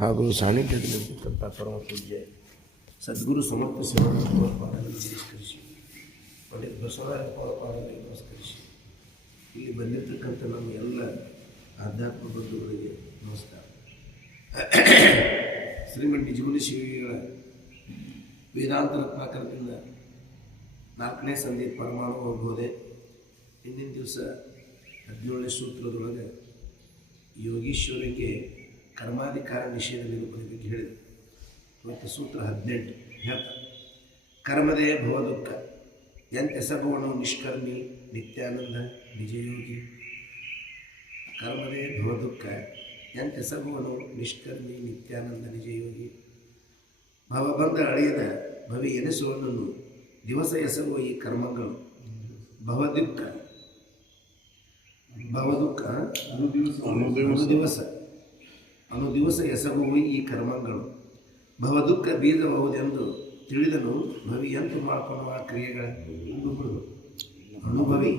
ಹಾಗೂ ಸಾನ್ನಿಧ್ಯದಲ್ಲಿರ್ತಕ್ಕಂಥ ಪರಮ ಪೂಜ್ಯ ಸದ್ಗುರು ಸಮರ್ಥ ಶಿವಾನಂದ ಪಾದಗಳಿಗೆ ನಮಸ್ಕರಿಸಿ, ಪಂಡಿತ ಬಸವರಾಜ ಪಾದಗಳಿಗೆ ನಮಸ್ಕರಿಸಿ, ಇಲ್ಲಿ ಬಂದಿರತಕ್ಕಂಥ ನಮ್ಮ ಎಲ್ಲ ಆಧ್ಯಾತ್ಮ ಬಂಧುಗಳಿಗೆ ನಮಸ್ಕಾರ. ಶ್ರೀಮಠ ನಿಜಗುಣ ಶಿವಗಳ ವೇದಾಂತ ರತ್ನಾಕರದಿಂದ 4ನೇ ಸಂಧಿ ಪರಮಾಣು ಬೋಧೆ. ಹಿಂದಿನ ದಿವಸ 17ನೇ ಸೂತ್ರದೊಳಗೆ ಯೋಗೀಶ್ವರಿಗೆ ಕರ್ಮಾಧಿಕಾರ ನಿಷೇಧ ನಿರೂಪಣೆ ಬಗ್ಗೆ ಹೇಳಿದೆ. ಇವತ್ತು ಸೂತ್ರ 18 ಹೇಳ್ತಾರೆ, ಕರ್ಮದೇ ಭವದುಃಖ ಎಂತೆಸಭವನು ನಿಷ್ಕರ್ಮಿ ನಿತ್ಯಾನಂದ ನಿಜಯೋಗಿ. ಕರ್ಮದೇ ಭವದುಃಖ ಎಂತೆಸಭವನು ನಿಷ್ಕರ್ಮಿ ನಿತ್ಯಾನಂದ ನಿಜಯೋಗಿ. ಭವಬಂಧ ಅಳೆಯದ ಭವಿ ಎನಿಸುವನನ್ನು ದಿವಸ ಎಸಗುವ ಈ ಕರ್ಮಗಳು ಭವದುಃಖ ಅನುದಿವಸ ಎಸಗುವ ಈ ಕರ್ಮಗಳು ಭವದುಃಖ ಬೀಜಬಹುದೆಂದು ತಿಳಿದನು ಭವಿಯಂತು ಮಾಡಿಕೊಳ್ಳುವ ಕ್ರಿಯೆಗಳ ಅನುಭವಿ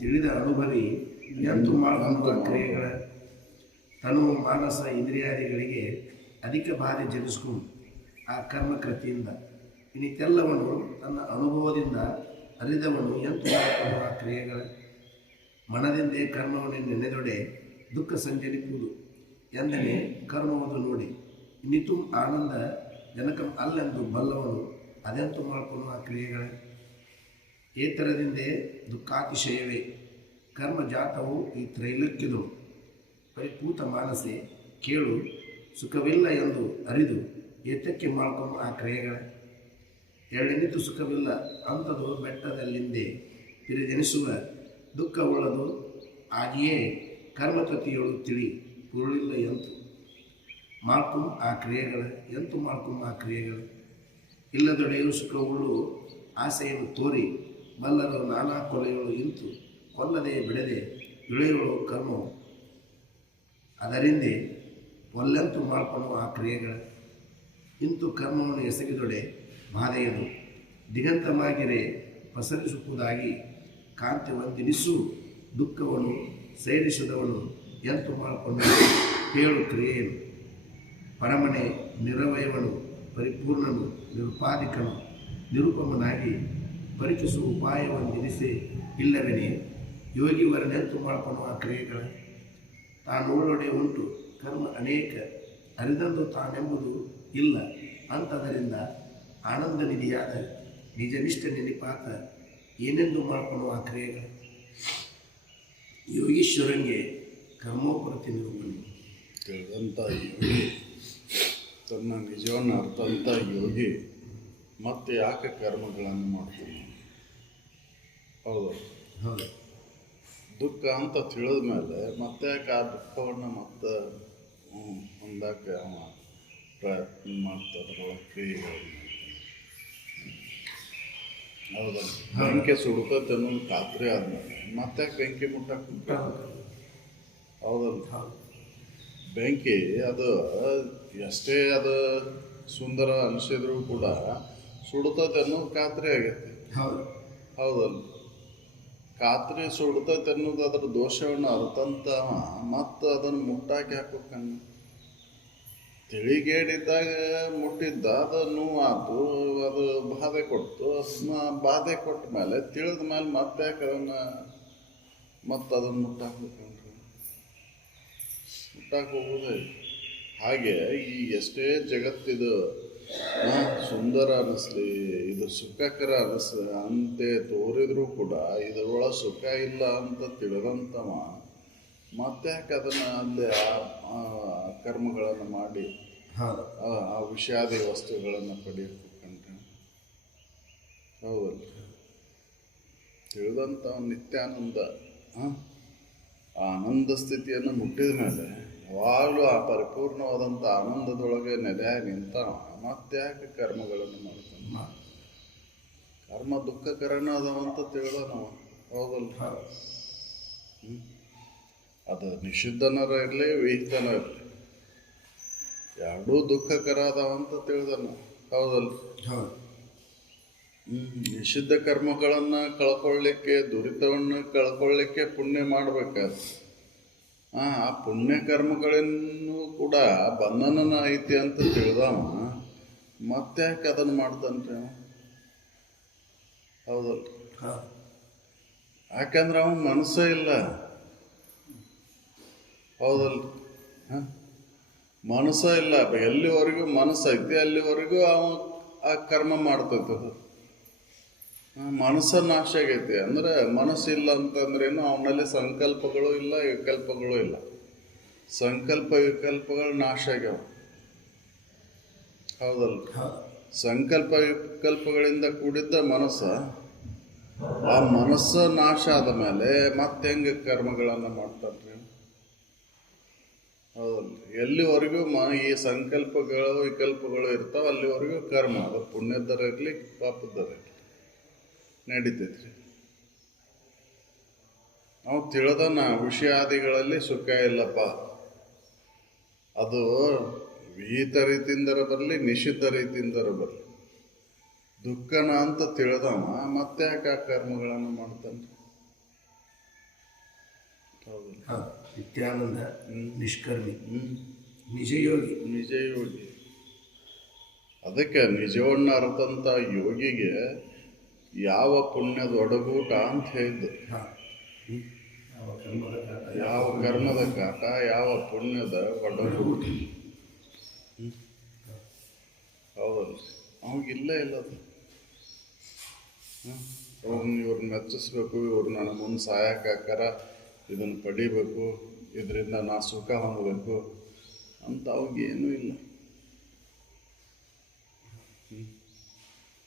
ತಿಳಿದ ಅನುಭವಿ ಎಂತು ಮಾಡಿಕೊಳ್ಳುವ ಕ್ರಿಯೆಗಳ ತನು ಮಾನಸ ಇಂದ್ರಿಯಾದಿಗಳಿಗೆ ಅಧಿಕ ಬಾಧೆ ಜನಿಸ್ಕೊಂಡು ಆ ಕರ್ಮಕೃತಿಯಿಂದ ಇನ್ನಿತೆಲ್ಲವನು ತನ್ನ ಅನುಭವದಿಂದ ಅರಿದವನು ಎಂತು ಮಾಡಿಕೊಳ್ಳುವ ಕ್ರಿಯೆಗಳ ಮನದಿಂದೇ ಕರ್ಮವನ್ನು ನೆನೆದೊಡೆ ದುಃಖ ಸಂಜನಿಪುವುದು ಎಂದನೇ ಕರ್ಮವನ್ನು ನೋಡಿ ಇನ್ನಿತು ಆನಂದ ಜನಕಂ ಅಲ್ಲೆಂದು ಬಲ್ಲವನು ಅದೆಂತು ಮಾಡಿಕೊಳ್ಳುವ ಕ್ರಿಯೆಗಳ ಏತರದಿಂದೇ ದುಃಖಾತಿಶಯವೇ ಕರ್ಮ ಜಾತವು ಈ ತ್ರೈಲಕ್ಯದವು ಪರಿಪೂತ ಮಾನಸೆ ಕೇಳು ಸುಖವಿಲ್ಲ ಎಂದು ಅರಿದು ಏತಕ್ಕೆ ಮಾಡ್ಕೊಂಡು ಆ ಕ್ರಿಯೆಗಳ ಎರಡೆನಿತು ಸುಖವಿಲ್ಲ ಅಂಥದ್ದು ಬೆಟ್ಟದಲ್ಲಿಂದೇ ತಿರಿದೆನಿಸುವ ದುಃಖವುಳ್ಳದು ಆಗಿಯೇ ಕರ್ಮಕೃತಿಯೊಳು ತಿಳಿ ಪುರುಳಿಲ್ಲ ಎಂತು ಮಾಡ್ಕೊಂಡು ಆ ಕ್ರಿಯೆಗಳ ಎಂತು ಮಾಡ್ಕೊಂಡು ಆ ಕ್ರಿಯೆಗಳು ಇಲ್ಲದೊಡೆಯು ಸುಖವುಳ್ಳು ಆಸೆಯನ್ನು ತೋರಿ ಬಲ್ಲರು ನಾನಾ ಕೊಲೆಯೊಳು ಇಂತು ಕೊಲ್ಲದೆ ಬಿಡದೆ ಇಳೆಯೊಳು ಕರ್ಮವು ಅದರಿಂದೇ ಒಲ್ಲೆಂತು ಮಾಡಿಕೊಂಡು ಆ ಕ್ರಿಯೆಗಳ ಇಂತು ಕರ್ಮವನ್ನು ಎಸಗಿದೊಡೆ ಬಾಧೆಯದು ದಿಗಂತಮಾಗಿರೆ ಪಸರಿಸುವುದಾಗಿ ಕಾಂತಿ ಒಂದಿನಿಸು ದುಃಖವನ್ನು ಸೇರಿಸಿದವನು ಎಂತು ಮಾಡಿಕೊಂಡು ಹೇಳು ಕ್ರಿಯೆಯನು ಪರಮನೆ ನಿರವಯವನು ಪರಿಪೂರ್ಣನು ನಿರುಪಾಧಿಕನು ನಿರುಪಮನಾಗಿ ಪರೀಕ್ಷಿಸುವ ಉಪಾಯವನ್ನಿರಿಸಿ ಇಲ್ಲವೇನೆ ಯೋಗಿ ವರ್ಣೆಂತು ಮಾಡಿಕೊಂಡು ಆ ಕ್ರಿಯೆಗಳ ತಾನೋಳೊಡೆ ಉಂಟು ಕರ್ಮ ಅನೇಕ ಅರಿದಂದು ತಾನೆಂಬುದು ಇಲ್ಲ ಅಂಥದರಿಂದ ಆನಂದ ನಿಧಿಯಾದ ನಿಜನಿಷ್ಠ ನೆನಪಾತ ಏನೆಂದು ಮಾಡಿಕೊಂಡು ಆ ಕ್ರಿಯೆಗಳು ಯೋಗೀಶ್ವರಂಗೆ ಕರ್ಮೋಪರತಿ ನಿರೂಪಣೆ. ತಿಳಿದಂಥ ಯೋಗಿ ತನ್ನ ನಿಜವನ್ನು ಅರ್ಥಂಥ ಯೋಗಿ ಮತ್ತೆ ಯಾಕೆ ಕರ್ಮಗಳನ್ನು ಮಾಡ್ತಾನೆ? ಹೌದು ಹೌದು, ದುಃಖ ಅಂತ ತಿಳಿದ ಮೇಲೆ ಮತ್ತೆ ಯಾಕೆ ಆ ದುಃಖವನ್ನು ಮತ್ತೆ ಹೊಂದಕ್ಕೆ ಅವ ಪ್ರಯತ್ನ ಮಾಡ್ತಾರಲ್ಲ ಕ್ರಿಯೆಗಳನ್ನು. ಹೌದಾ, ಬೆಂಕಿ ಸುಡುತ್ತೆ ಅನ್ನೋದು ಖಾತ್ರಿ ಆದ್ಮೇಲೆ ಮತ್ತೆ ಬೆಂಕಿ ಮುಟ್ಟಕ್ಕೆ ಹೌದಲ್ಲ. ಬೆಂಕಿ ಅದು ಎಷ್ಟೇ ಅದು ಸುಂದರ ಅನಿಸಿದ್ರು ಕೂಡ ಸುಡುತ್ತದೆ ಅನ್ನೋದು ಖಾತ್ರಿ ಆಗೈತೆ. ಹೌದಲ್ಲ, ಖಾತ್ರಿ ಸುಡುತ್ತೈತೆ ಅನ್ನೋದು ಅದರ ದೋಷವನ್ನು ಅರ್ಥಂತ ಮತ್ತು ಅದನ್ನು ಮುಟ್ಟಾಕಿ ಹಾಕೋಕನ್ನು ತಿಳಿಗೇಡಿದ್ದಾಗ ಮುಟ್ಟಿದ್ದ ಅದು ನೋವಾತು, ಅದು ಬಾಧೆ ಕೊಡ್ತು. ಅದನ್ನ ಬಾಧೆ ಕೊಟ್ಟ ಮೇಲೆ ತಿಳಿದ ಮೇಲೆ ಮತ್ತೆ ಯಾಕೆ ಅದನ್ನು ಮುಟ್ಟಾಕ್ಬೇಕಂದ್ರೆ ಮುಟ್ಟಾಕಿ ಹೋಗೋದೇ. ಹಾಗೆ ಈ ಎಷ್ಟೇ ಜಗತ್ತಿದು ಸುಂದರ ಅನ್ನಿಸ್ಲಿ, ಇದು ಸುಖಕರ ಅನ್ನಿಸ್ಲಿ ಅಂತೆ ತೋರಿದ್ರೂ ಕೂಡ ಇದರೊಳಗೆ ಸುಖ ಇಲ್ಲ ಅಂತ ತಿಳಿದಂತವ ಮತ್ತೆ ಯಾಕೆ ಅದನ್ನು ಅಲ್ಲೇ ಆ ಕರ್ಮಗಳನ್ನು ಮಾಡಿ ಆ ವಿಷಾದಿ ವಸ್ತುಗಳನ್ನು ಪಡೆಯಬೇಕಂದ್ರೆ. ಹೌದಲ್ಲ, ತಿಳಿದಂಥ ನಿತ್ಯಾನಂದ ಆ ಆನಂದ ಸ್ಥಿತಿಯನ್ನು ಮುಟ್ಟಿದ ಮೇಲೆ ಯಾವಾಗಲೂ ಆ ಪರಿಪೂರ್ಣವಾದಂಥ ಆನಂದದೊಳಗೆ ನೆಲೆಯಾಗಿ ನಿಂತ ಮತ್ತೆ ಯಾಕೆ ಕರ್ಮಗಳನ್ನು ಮಾಡ್ತಾನೆ? ಕರ್ಮ ದುಃಖಕರಣ ಅದಾವಂತ ತಿಳಿದ ನಾವು. ಹೌದಲ್ಲ, ಅದು ನಿಷಿದ್ಧನರ ಇರಲಿ ವಿಹಿತನ ಇರಲಿ ಎರಡೂ ದುಃಖಕರ ಅದಾವಂತ ತಿಳಿದ ನಾವು. ಹೌದಲ್ಲ, ನಿಷಿದ್ಧ ಕರ್ಮಗಳನ್ನು ಕಳ್ಕೊಳ್ಳಿಕ್ಕೆ ದುರಿತವನ್ನು ಕಳ್ಕೊಳ್ಳಿಕ್ಕೆ ಪುಣ್ಯ ಮಾಡಬೇಕಾದ್ರೆ ಆ ಪುಣ್ಯ ಕರ್ಮಗಳನ್ನು ಕೂಡ ಬಂಧನನ ಐತಿ ಅಂತ ತಿಳಿದವ ಮತ್ತೆ ಯಾಕೆ ಅದನ್ನು ಮಾಡ್ತಾನ್ರಿ ಅವ? ಹೌದಲ್ಲ? ಹಾಂ ಯಾಕಂದ್ರೆ ಅವನ ಮನಸ್ಸೇ ಇಲ್ಲ. ಹೌದಲ್ಲ? ಮನಸ್ಸೇ ಇಲ್ಲ. ಎಲ್ಲಿವರೆಗೂ ಮನಸ್ಸು ಐತಿ ಅಲ್ಲಿವರೆಗೂ ಅವ ಆ ಕರ್ಮ ಮಾಡ್ತೈತೆ. ಅದು ಮನಸ್ಸ ನಾಶ ಆಗೈತಿ ಅಂದ್ರೆ ಮನಸ್ಸಿಲ್ಲ ಅಂತಂದ್ರೇನು ಅವನಲ್ಲಿ ಸಂಕಲ್ಪಗಳು ಇಲ್ಲ, ವಿಕಲ್ಪಗಳು ಇಲ್ಲ. ಸಂಕಲ್ಪ ವಿಕಲ್ಪಗಳು ನಾಶ ಆಗ್ಯಾವ. ಹೌದಲ್ಲ? ಸಂಕಲ್ಪ ವಿಕಲ್ಪಗಳಿಂದ ಕೂಡಿದ್ದ ಮನಸ್ಸ, ಆ ಮನಸ್ಸು ನಾಶ ಆದ ಮೇಲೆ ಮತ್ತೆ ಹೆಂಗೆ ಕರ್ಮಗಳನ್ನು ಮಾಡ್ತಾರ್ರಿ? ಹೌದಲ್ಲ? ಎಲ್ಲಿವರೆಗೂ ಈ ಸಂಕಲ್ಪಗಳು ವಿಕಲ್ಪಗಳು ಇರ್ತಾವ ಅಲ್ಲಿವರೆಗೂ ಕರ್ಮ, ಅದು ಪುಣ್ಯದರ ಇರಲಿ ಪಾಪದರ ಇರಲಿ ನಡೀತೈತ್ರಿ. ನಾವು ತಿಳಿದನ ವಿಷಯಾದಿಗಳಲ್ಲಿ ಸುಖ ಇಲ್ಲಪ್ಪ, ಅದು ವಿಹಿತ ರೀತಿಯಿಂದರ ಬರಲಿ ನಿಷಿದ್ಧ ರೀತಿಯಿಂದರ ಬರಲಿ ದುಃಖನ ಅಂತ ತಿಳಿದವ ಮತ್ತೆ ಯಾಕೆ ಆ ಕರ್ಮಗಳನ್ನು ಮಾಡ್ತಾನೆ? ನಿತ್ಯಾನಂದ ನಿಷ್ಕರ್ಮಿ ನಿಜಯೋಗಿ. ನಿಜಯೋಗಿ. ಅದಕ್ಕೆ ನಿಜವನ್ನ ಅರ್ಥಂತ ಯೋಗಿಗೆ ಯಾವ ಪುಣ್ಯದ ಒಡಗೂಟ ಅಂತ ಹೇಳಿದ್ದು. ಯಾವ ಕರ್ಮದ ಕಾಟ, ಯಾವ ಪುಣ್ಯದ ಒಡಗೂಟ. ಹೌದಲ್ಲ? ಅವಾಗಿಲ್ಲೇ ಇಲ್ಲ ಅದು. ಇವ್ರನ್ನ ಮೆಚ್ಚಿಸ್ಬೇಕು, ಇವ್ರು ನನ್ನ ಮುಂದೆ ಸಹಾಯಕ ಹಾಕಾರ, ಇದನ್ನು ಪಡಿಬೇಕು, ಇದರಿಂದ ನಾ ಸುಖ ಹೊಂದಬೇಕು ಅಂತ ಅವಾಗೇನೂ ಇಲ್ಲ.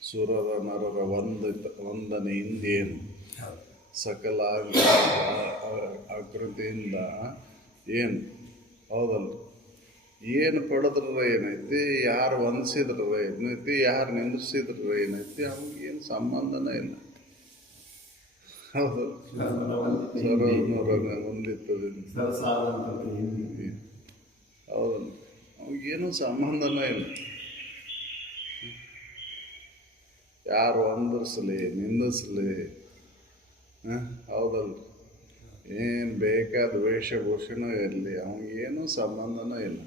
ಸುರರ ನರರ ವಂದನೆಯಿಂದೇನು ಸಕಲ ಆಕೃತಿಯಿಂದ ಏನು? ಹೌದಲ್ಲ? ಏನು ಪಡೆದ್ರ ಏನೈತಿ, ಯಾರು ವಂದಿಸಿದ್ರ ಏನೈತಿ, ಯಾರು ನಿಂದ್ರಿಸಿದ್ರ ಏನೈತಿ, ಅವ್ರಿಗೇನು ಸಂಬಂಧನೇ ಇಲ್ಲ. ಹೌದು. ಹೊಂದಿರ್ತದೆ. ಹೌದಲ್ಲ? ಅವ್ರಿಗೇನು ಸಂಬಂಧನೇ ಇಲ್ಲ. ಯಾರು ವಂದಿಸ್ಲಿ ನಿಂದಿಸ್ಲಿ, ಹೌದಲ್ಲ? ಏನು ಬೇಕಾದ ವೇಷಭೂಷಣ ಇರಲಿ, ಅವನಿಗೇನು ಸಂಬಂಧನೇ ಇಲ್ಲ.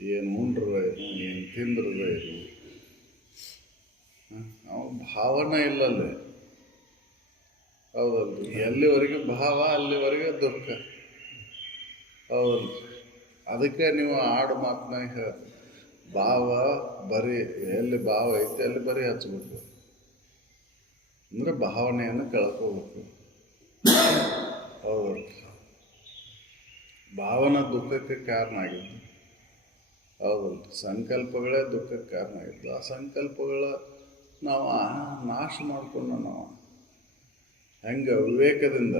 ಏನು ಉಂಡ್ರ ಏನು, ಏನು ತಿಂದ್ರ ಏನು, ಅವನ ಭಾವನೆ ಇಲ್ಲಲ್ಲಿ. ಹೌದಲ್ಲ? ಎಲ್ಲಿವರೆಗೆ ಭಾವ ಅಲ್ಲಿವರೆಗೆ ದುಃಖ. ಹೌದಲ್ಲ? ಅದಕ್ಕೆ ನೀವು ಆಡು ಮಾತನಾಗ ಭಾವ ಬರೀ ಎಲ್ಲಿ ಭಾವ ಐತೆ ಅಲ್ಲಿ ಬರೀ ಹಚ್ಬೇಕು, ಅಂದರೆ ಭಾವನೆಯನ್ನು ಕಳ್ಕೋಬೇಕು. ಹೌದಲ್ಲ? ಭಾವನ ದುಃಖಕ್ಕೆ ಕಾರಣ ಆಗಿತ್ತು. ಹೌದಲ್ಲ? ಸಂಕಲ್ಪಗಳೇ ದುಃಖಕ್ಕೆ ಕಾರಣ ಆಗಿತ್ತು. ಆ ಸಂಕಲ್ಪಗಳ ನಾವು ನಾಶ ಮಾಡಿಕೊಂಡು ನಾವು ಹೆಂಗೆ ವಿವೇಕದಿಂದ,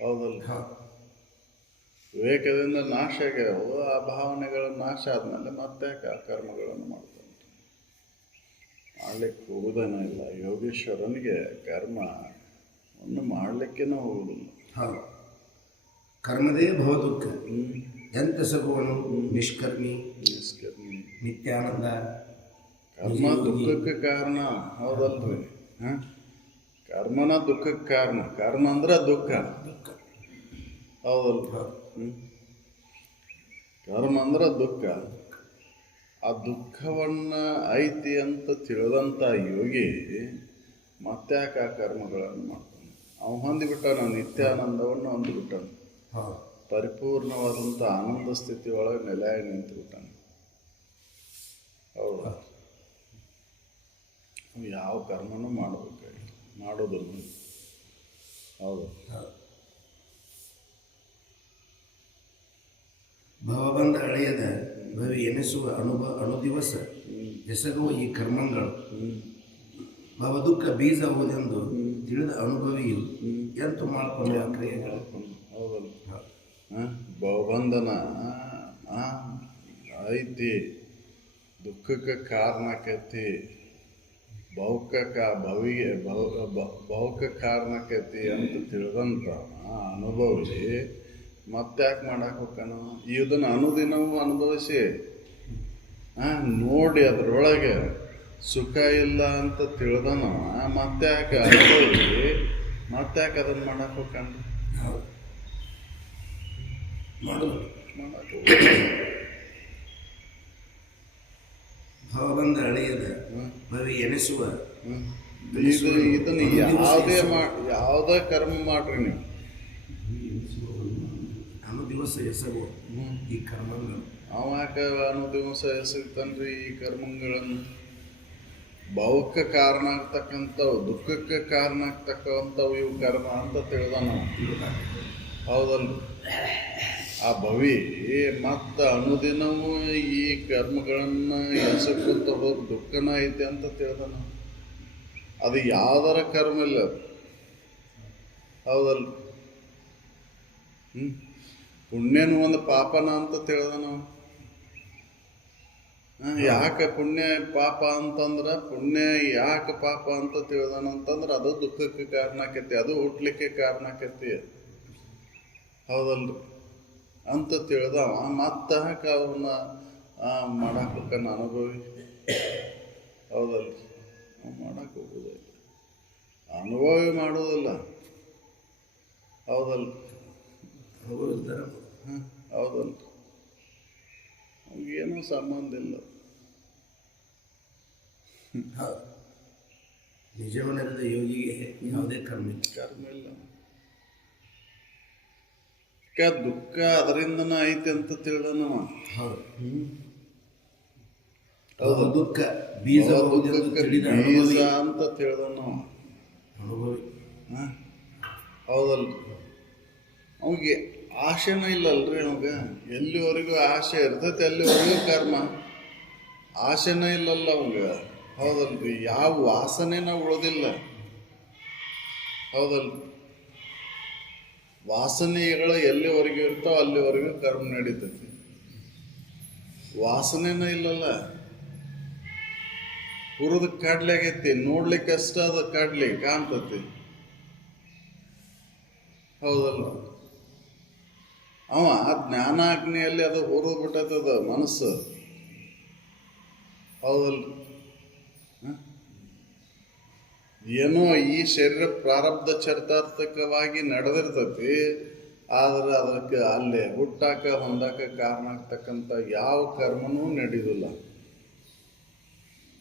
ಹೌದಲ್ಲ? ವಿವೇಕದಿಂದ ನಾಶ ಆಗ್ಯಾವು. ಆ ಭಾವನೆಗಳ ನಾಶ ಆದಮೇಲೆ ಮತ್ತೆ ಕರ್ಮಗಳನ್ನು ಮಾಡ್ತಾನೆ. ಮಾಡಲಿಕ್ಕೆ ಹೋಗೋದೇನೂ ಇಲ್ಲ. ಯೋಗೇಶ್ವರನಿಗೆ ಕರ್ಮ ಒಂದು ಮಾಡಲಿಕ್ಕೇನೂ ಹೋಗುವುದಿಲ್ಲ. ಹೌದು. ಕರ್ಮದೇ ಭವ ದುಃಖ ಎಂತ ಸಗುವನು ನಿಷ್ಕರ್ಮಿ ನಿತ್ಯಾನಂದ. ಕರ್ಮ ದುಃಖಕ್ಕೆ ಕಾರಣ. ಹೌದಲ್ರಿ? ಕರ್ಮನ ದುಃಖಕ್ಕೆ ಕಾರಣ. ಕರ್ಮ ಅಂದ್ರೆ ದುಃಖ. ಹೌದಲ್ರಿ? ಕರ್ಮ ಅಂದ್ರೆ ದುಃಖ. ಆ ದುಃಖವನ್ನು ಐತಿ ಅಂತ ತಿಳಿದಂಥ ಯೋಗಿ ಮತ್ತೆ ಯಾಕೆ ಆ ಕರ್ಮಗಳನ್ನು ಮಾಡ್ತಾನೆ? ಅವನು ಹೊಂದಿಬಿಟ್ಟಾನ, ನಿತ್ಯಾನಂದವನ್ನು ಹೊಂದಿಬಿಟ್ಟಾನ. ಪರಿಪೂರ್ಣವಾದಂಥ ಆನಂದ ಸ್ಥಿತಿ ಒಳಗೆ ನೆಲೆಯಾಗಿ ನಿಂತುಬಿಟ್ಟಾನೆ. ಹೌದಾ? ಯಾವ ಕರ್ಮನೂ ಮಾಡಬೇಕಾಗಿಲ್ಲ, ಮಾಡೋದಿಲ್ಲ. ಹೌದು. ಭವಬಂಧ ಅಳೆಯದ ಭವಿ ಎನಿಸುವ ಅಣುದಿವಸ ಎಸಗುವ ಈ ಕರ್ಮಗಳು ಭವದುಃಖ ಬೀಜವುದೆಂದು ತಿಳಿದ ಅನುಭವಿಯು ಎಂತು ಮಾಡಿಕೊಳ್ಳುವ ಕ್ರಿಯೆಗಳು. ಹೌದಲ್ಲ? ಭವಬಂಧನ ಐತಿ, ದುಃಖಕ್ಕೆ ಕಾರಣಕೈತಿ. ಭೌಕ ಕಾರಣಕೈತಿ ಅಂತ ತಿಳಿದಂಥ ಅನುಭವಿ ಮತ್ತೆ ಯಾಕೆ ಮಾಡಕ್ಕೆ ಹೋಗ್ತಾನೋ? ಇದನ್ನು ಅನುದಿನವೂ ಅನುಭವಿಸಿ ನೋಡಿ ಅದರೊಳಗೆ ಸುಖ ಇಲ್ಲ ಅಂತ ತಿಳಿದನವ ಮತ್ತೆ ಯಾಕೆ ಅನುಭವಿಸಿ ಮತ್ತೆ ಯಾಕೆ ಅದನ್ನು ಮಾಡಕ್ಕೆ ಹೋಗ್ತಾನೆ? ಮಾಡೋದು ಮಾಡಕ್ಕೆ ಭವಬಂಧ ಅಳೆಯದ ಭವಿ ಎನಿಸುವ ಇದನ್ನು ಯಾವುದೇ ಕರ್ಮ ಮಾಡ್ರಿ ನೀವು ದಿವಸ ಎಸಗುವ ಈ ಕರ್ಮಗಳು ಅವಾಕ ದಿವಸ ಎಸಗ್ತಾನ್ರಿ ಈ ಕರ್ಮಗಳನ್ನು ಭಾವಕ್ಕೆ ಕಾರಣ ಆಗ್ತಕ್ಕಂಥವು ದುಃಖಕ್ಕೆ ಕಾರಣ ಆಗ್ತಕ್ಕಂಥವು ಇವು ಕರ್ಮ ಅಂತ ತಿಳಿದ ನಾವು ಹೌದಲ್ಲ ಆ ಭವಿ ಮತ್ತು ಅನುದಿನವೂ ಈ ಕರ್ಮಗಳನ್ನು ಎಸಕ್ಕೊಂತ ಹೋಗಿ ದುಃಖನ ಐತೆ ಅಂತ ತಿಳಿದ ನಾವು ಅದು ಯಾವ್ದಾರ ಕರ್ಮ ಇಲ್ಲ ಹೌದಲ್ಲ ಪುಣ್ಯನೂ ಒಂದು ಪಾಪನ ಅಂತ ತಿಳಿದ ನಾವು ಯಾಕೆ ಪುಣ್ಯ ಪಾಪ ಅಂತಂದ್ರೆ ಪುಣ್ಯ ಯಾಕೆ ಪಾಪ ಅಂತ ತಿಳಿದಾನಂತಂದ್ರೆ ಅದು ದುಃಖಕ್ಕೆ ಕಾರಣ ಆಕೈತಿ ಅದು ಹುಟ್ಲಿಕ್ಕೆ ಕಾರಣ ಆಕೈತಿ ಹೌದಲ್ರಿ ಅಂತ ತಿಳಿದವ ಮತ್ತೆ ಹಾಕಿ ಅವನ್ನ ಮಾಡಾಕನ ಅನುಭವಿ ಹೌದಲ್ರಿ ನಾವು ಮಾಡಕ್ಕೆ ಹೋಗೋದಿಲ್ಲ ಅನುಭವಿ ಮಾಡೋದಿಲ್ಲ ಹೌದಲ್ರಿ ಹೌದಲ್ರಿ ಅವ್ರಿಗೇನೂ ಸಂಬಂಧ ಇಲ್ಲ ನಿಜವನರದ ಯೋಗಿಗೆ ಯಾವುದೇ ಕರ್ಮ ಇಲ್ಲ ದುಃಖ ಅದರಿಂದನ ಐತೆ ಅಂತ ತಿಳಿದ ನಾವು ದುಃಖ ಬೀಜ ಬೀಜ ಅಂತ ತಿಳಿದ ನಾವು ಅನುಭವಿ ಹೌದಲ್ರಿ ಅವಿಗೆ ಆಸೆನೂ ಇಲ್ಲಲ್ರಿ ಅವಾಗ ಎಲ್ಲಿವರೆಗೂ ಆಸೆ ಇರ್ತೈತೆ ಅಲ್ಲಿವರೆಗೂ ಕರ್ಮ ಆಸೆನೇ ಇಲ್ಲಲ್ಲ ಅವಾಗ ಹೌದಲ್ರಿ ಯಾವ ವಾಸನೆನ ಉಳಿದಿಲ್ಲ ಹೌದಲ್ರಿ ವಾಸನೆಗಳು ಎಲ್ಲಿವರೆಗೂ ಇರ್ತಾವ ಅಲ್ಲಿವರೆಗೂ ಕರ್ಮ ನಡೀತೈತಿ ವಾಸನೆನ ಇಲ್ಲಲ್ಲ ಹುರಿದ ಕಡ್ಲೆ ಆಗೈತಿ ನೋಡ್ಲಿಕ್ಕೆ ಅಷ್ಟ ಅದ ಕಡ್ಲಿ ಕಾಣ್ತತಿ ಹೌದಲ್ಲ ಅವ ಜ್ಞಾನಾಗ್ನಿಯಲ್ಲಿ ಅದು ಹುರಿದು ಬಿಟ್ಟದ ಮನಸ್ಸು ಹೌದಲ್ಲ ಏನೋ ಈ ಶರೀರ ಪ್ರಾರಬ್ಧ ಚರಿತಾರ್ಥಕವಾಗಿ ನಡೆದಿರ್ತತಿ ಆದ್ರೆ ಅದಕ್ಕೆ ಅಲ್ಲೇ ಹುಟ್ಟಾಕ ಹೊಂದಾಕ ಕಾರಣ ಆಗ್ತಕ್ಕಂಥ ಯಾವ ಕರ್ಮನೂ ನಡೆಯುದಿಲ್ಲ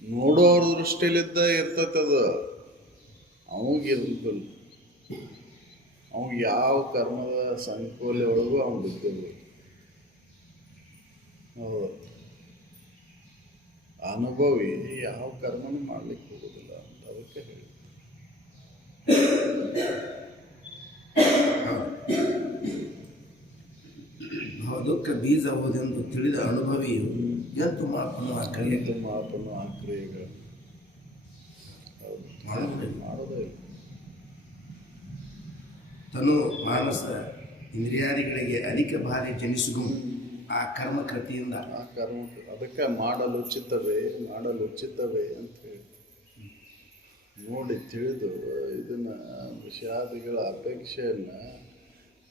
ನೋಡೋರ ದೃಷ್ಟಿಲಿದ್ದ ಇರ್ತೈತೆ ಅದು ಅವಾಗಿರುದಿಲ್ಲ ಅವ್ ಯಾವ ಕರ್ಮದ ಸಂಕೋಲೆ ಒಳಗೂ ಅವ್ನು ಬಿಟ್ಟಿಲ್ಲ ಹೌದು ಅನುಭವಿ ಯಾವ ಕರ್ಮನೂ ಮಾಡ್ಲಿಕ್ಕೆ ಹೋಗೋದಿಲ್ಲ ಅಂತ ಅದಕ್ಕೆ ಹೇಳಿ ದುಃಖ ಬೀಜವುದೆಂದು ತಿಳಿದ ಅನುಭವಿಯು ಎಂತು ಮಾಪನು ಆ ಕ್ರಿಯೆಗಳು ಮಾಪನು ಆ ಕ್ರಿಯೆಗಳು ಮಾಡೋದೇ ಇಲ್ಲ ತನು ಮಾನಸ ಇಂದ್ರಿಯಾದಿಗಳಿಗೆ ಅಧಿಕ ಭಾರಿ ಜನಿಸುಗು ಆ ಕರ್ಮ ಕೃತಿಯಿಂದ ಆ ಕರ್ಮ ಅದಕ್ಕೆ ಮಾಡಲು ಚಿತ್ತವೇ ಅಂತ ಹೇಳಿ ನೋಡಿ ತಿಳಿದು ಇದನ್ನ ವಿಷಾದಿಗಳ ಅಪೇಕ್ಷೆಯನ್ನ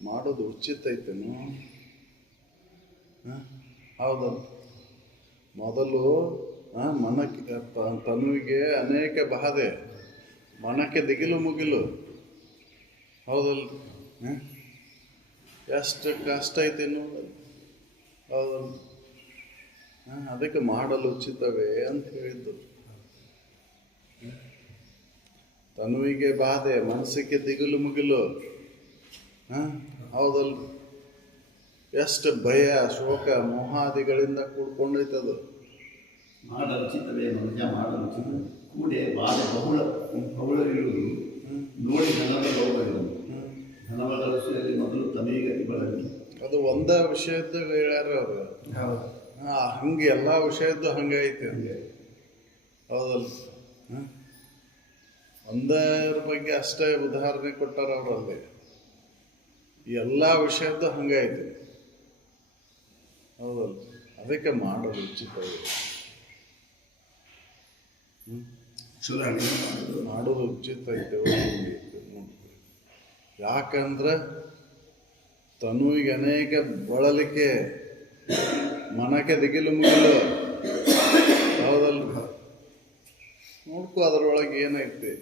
ಮಾಡೋದು ಉಚಿತ ಐತೇನು ಹೌದಲ್ಲ ಮೊದಲು ಮನಕ್ಕೆ ತನುವಿಗೆ ಅನೇಕ ಬಾಧೆ ಮನಕ್ಕೆ ದಿಗಿಲು ಮುಗಿಲು ಹೌದಲ್ಲ ಎಷ್ಟು ಕಷ್ಟ ಐತೆ ನೋಡಲ್ಲ ಹೌದಲ್ಲ ಅದಕ್ಕೆ ಮಾಡಲು ಉಚಿತವೇ ಅಂತ ಹೇಳಿದ್ದು ತನುವಿಗೆ ಬಾಧೆ ಮನಸ್ಸಿಗೆ ದಿಗಿಲು ಮುಗಿಲು ಹೌದಲ್ಲ ಎಷ್ಟು ಭಯ ಶೋಕ ಮೋಹಾದಿಗಳಿಂದ ಕೂಡ್ಕೊಂಡೈತದು ಮಾಡಲು ಚಿತ್ತವೇ ಮನುಷ್ಯ ಮಾಡಲು ಚಿತ್ತ ಕೂಡೆ ಬಾಧೆ ಬಹುಳವಿರುವುದು ನೋಡಿ ಧನದ ಲೋಭವಿರುವುದು ಧನವ ಗಳಿಸುವಲ್ಲಿ ಮೊದಲು ತನಗೆ ಇಬ್ಬರಲ್ಲಿ ಅದು ಒಂದೇ ವಿಷಯದ್ದು ಹೇಳ್ಯಾರ ಅವರು ಹಂಗೆ ಎಲ್ಲ ವಿಷಯದ್ದು ಹಂಗೆ ಐತಿ ಹಂಗೆ ಹೌದಲ್ಲ ಒಂದರ ಬಗ್ಗೆ ಅಷ್ಟೇ ಉದಾಹರಣೆ ಕೊಟ್ಟಾರ ಅವರಲ್ಲಿ ಎಲ್ಲ ವಿಷಯದ್ದು ಹಂಗೆ ಐತಿ ಹೌದಲ್ಲ ಅದಕ್ಕೆ ಮಾಡಲು ಉಚಿತವಾಗಿದೆ ಮಾಡೋದು ಉಚಿತ ಐತೆ ಯಾಕಂದ್ರೆ ತನುವಿಗೆ ಅನೇಕ ಬಳಲಿಕೆ ಮನಕ್ಕೆ ದಿಗಿಲು ಮುಗಿಲು ಹೌದಲ್ಲ ನೋಡ್ಕೊ ಅದರೊಳಗೆ ಏನೈತಿ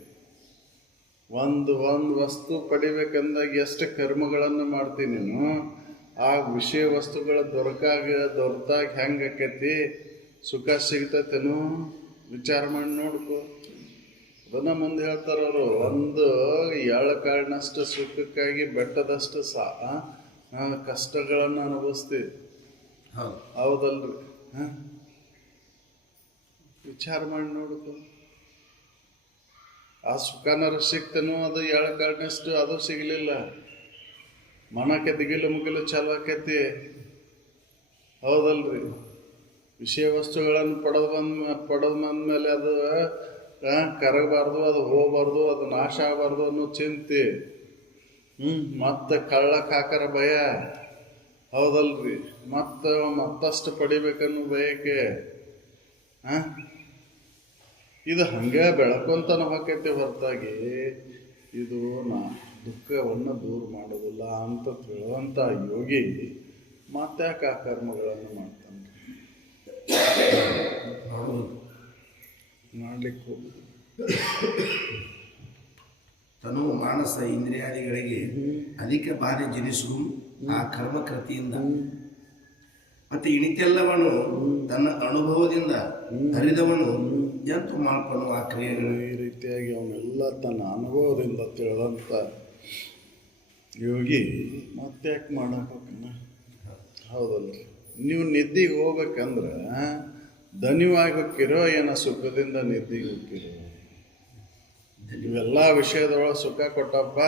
ಒಂದು ವಸ್ತು ಪಡಿಬೇಕಂದಾಗ ಎಷ್ಟು ಕರ್ಮಗಳನ್ನು ಮಾಡ್ತೀನಿ ನೀನು ಆ ವಿಷಯ ವಸ್ತುಗಳು ದೊರೆತಾಗ ಹೆಂಗೆ ಆಕೈತಿ, ಸುಖ ಸಿಗ್ತೈತೇನು ವಿಚಾರ ಮಾಡಿ ನೋಡ್ಕೊ. ಅದನ್ನ ಮುಂದೆ ಹೇಳ್ತಾರ ಅವರು, ಒಂದು ಎಳಕಾಳಿನಷ್ಟು ಸುಖಕ್ಕಾಗಿ ಬೆಟ್ಟದಷ್ಟು ಕಷ್ಟಗಳನ್ನು ಅನುಭವಿಸ್ತೀವಿ. ಹೌದು. ಹೌದಲ್ರಿ? ವಿಚಾರ ಮಾಡಿ ನೋಡ್ಕೊ. ಆ ಸುಖನರ ಸಿಕ್ತನೋ ಅದು ಎಳಕಾಳಿನಷ್ಟು ಅದು ಸಿಗಲಿಲ್ಲ. ಮನಕ್ಕೆ ದಿಗಿಲು ಮುಗಿಲು ಚಾಲು ಆಕೈತಿ. ಹೌದಲ್ರಿ? ವಿಷಯ ವಸ್ತುಗಳನ್ನು ಪಡೆದು ಬಂದ್ಮೇಲೆ ಅದು ಕರಗಬಾರ್ದು, ಅದು ಹೋಗಬಾರ್ದು, ಅದು ನಾಶ ಆಗಬಾರ್ದು ಅನ್ನೋ ಚಿಂತೆ. ಮತ್ತೆ ಕಳ್ಳಕ್ಕಾಕರ ಭಯ. ಹೌದಲ್ರಿ? ಮತ್ತಷ್ಟು ಪಡಿಬೇಕನ್ನೋ ಬಯಕೆ. ಇದು ಹಂಗೆ ಬೆಳಕೊಂತನ ಹೊಕ್ಕೈತಿ ಹೊರತಾಗಿ ಇದು ದುಃಖವನ್ನು ದೂರ ಮಾಡೋದಿಲ್ಲ ಅಂತ ತಿಳುವಂಥ ಯೋಗಿ ಮತ್ತ್ಯಾಕೆ ಆ ಕರ್ಮಗಳನ್ನು ಮಾಡ್ತಾನೆ? ಮಾಡ್ಲಿಕ್ಕೆ ಹೋಗುದು. ತನು ಮಾನಸ ಇಂದ್ರಿಯಾದಿಗಳಿಗೆ ಅಧಿಕ ಬಾಧೆ ಜನಿಸುವ ಆ ಕರ್ಮಕೃತಿಯಿಂದ ಮತ್ತೆ ಇಣಿತೆಲ್ಲವನು ತನ್ನ ಅನುಭವದಿಂದ ಅರಿದವನು ಎಂತು ಮಾಡ್ಕೊಂಡು ಆ ಕ್ರಿಯೆಗಳು. ಈ ರೀತಿಯಾಗಿ ಅವನೆಲ್ಲ ತನ್ನ ಅನುಭವದಿಂದ ತಿಳಿದಂಥ ಯೋಗಿ ಮತ್ತ್ಯಾಕೆ ಮಾಡಬೇಕನ್ನ? ಹೌದಲ್ರಿ? ನೀವು ನಿದ್ದೆಗೆ ಹೋಗ್ಬೇಕಂದ್ರೆ ಧನ್ಯವಾಗಿ ಹೋಗ್ತಿರೋ ಏನೋ ಸುಖದಿಂದ ನಿದ್ದೆಗೆ ಹೋಗ್ತಿರೋ? ಇವೆಲ್ಲ ವಿಷಯದೊಳಗೆ ಸುಖ ಕೊಟ್ಟಪ್ಪ,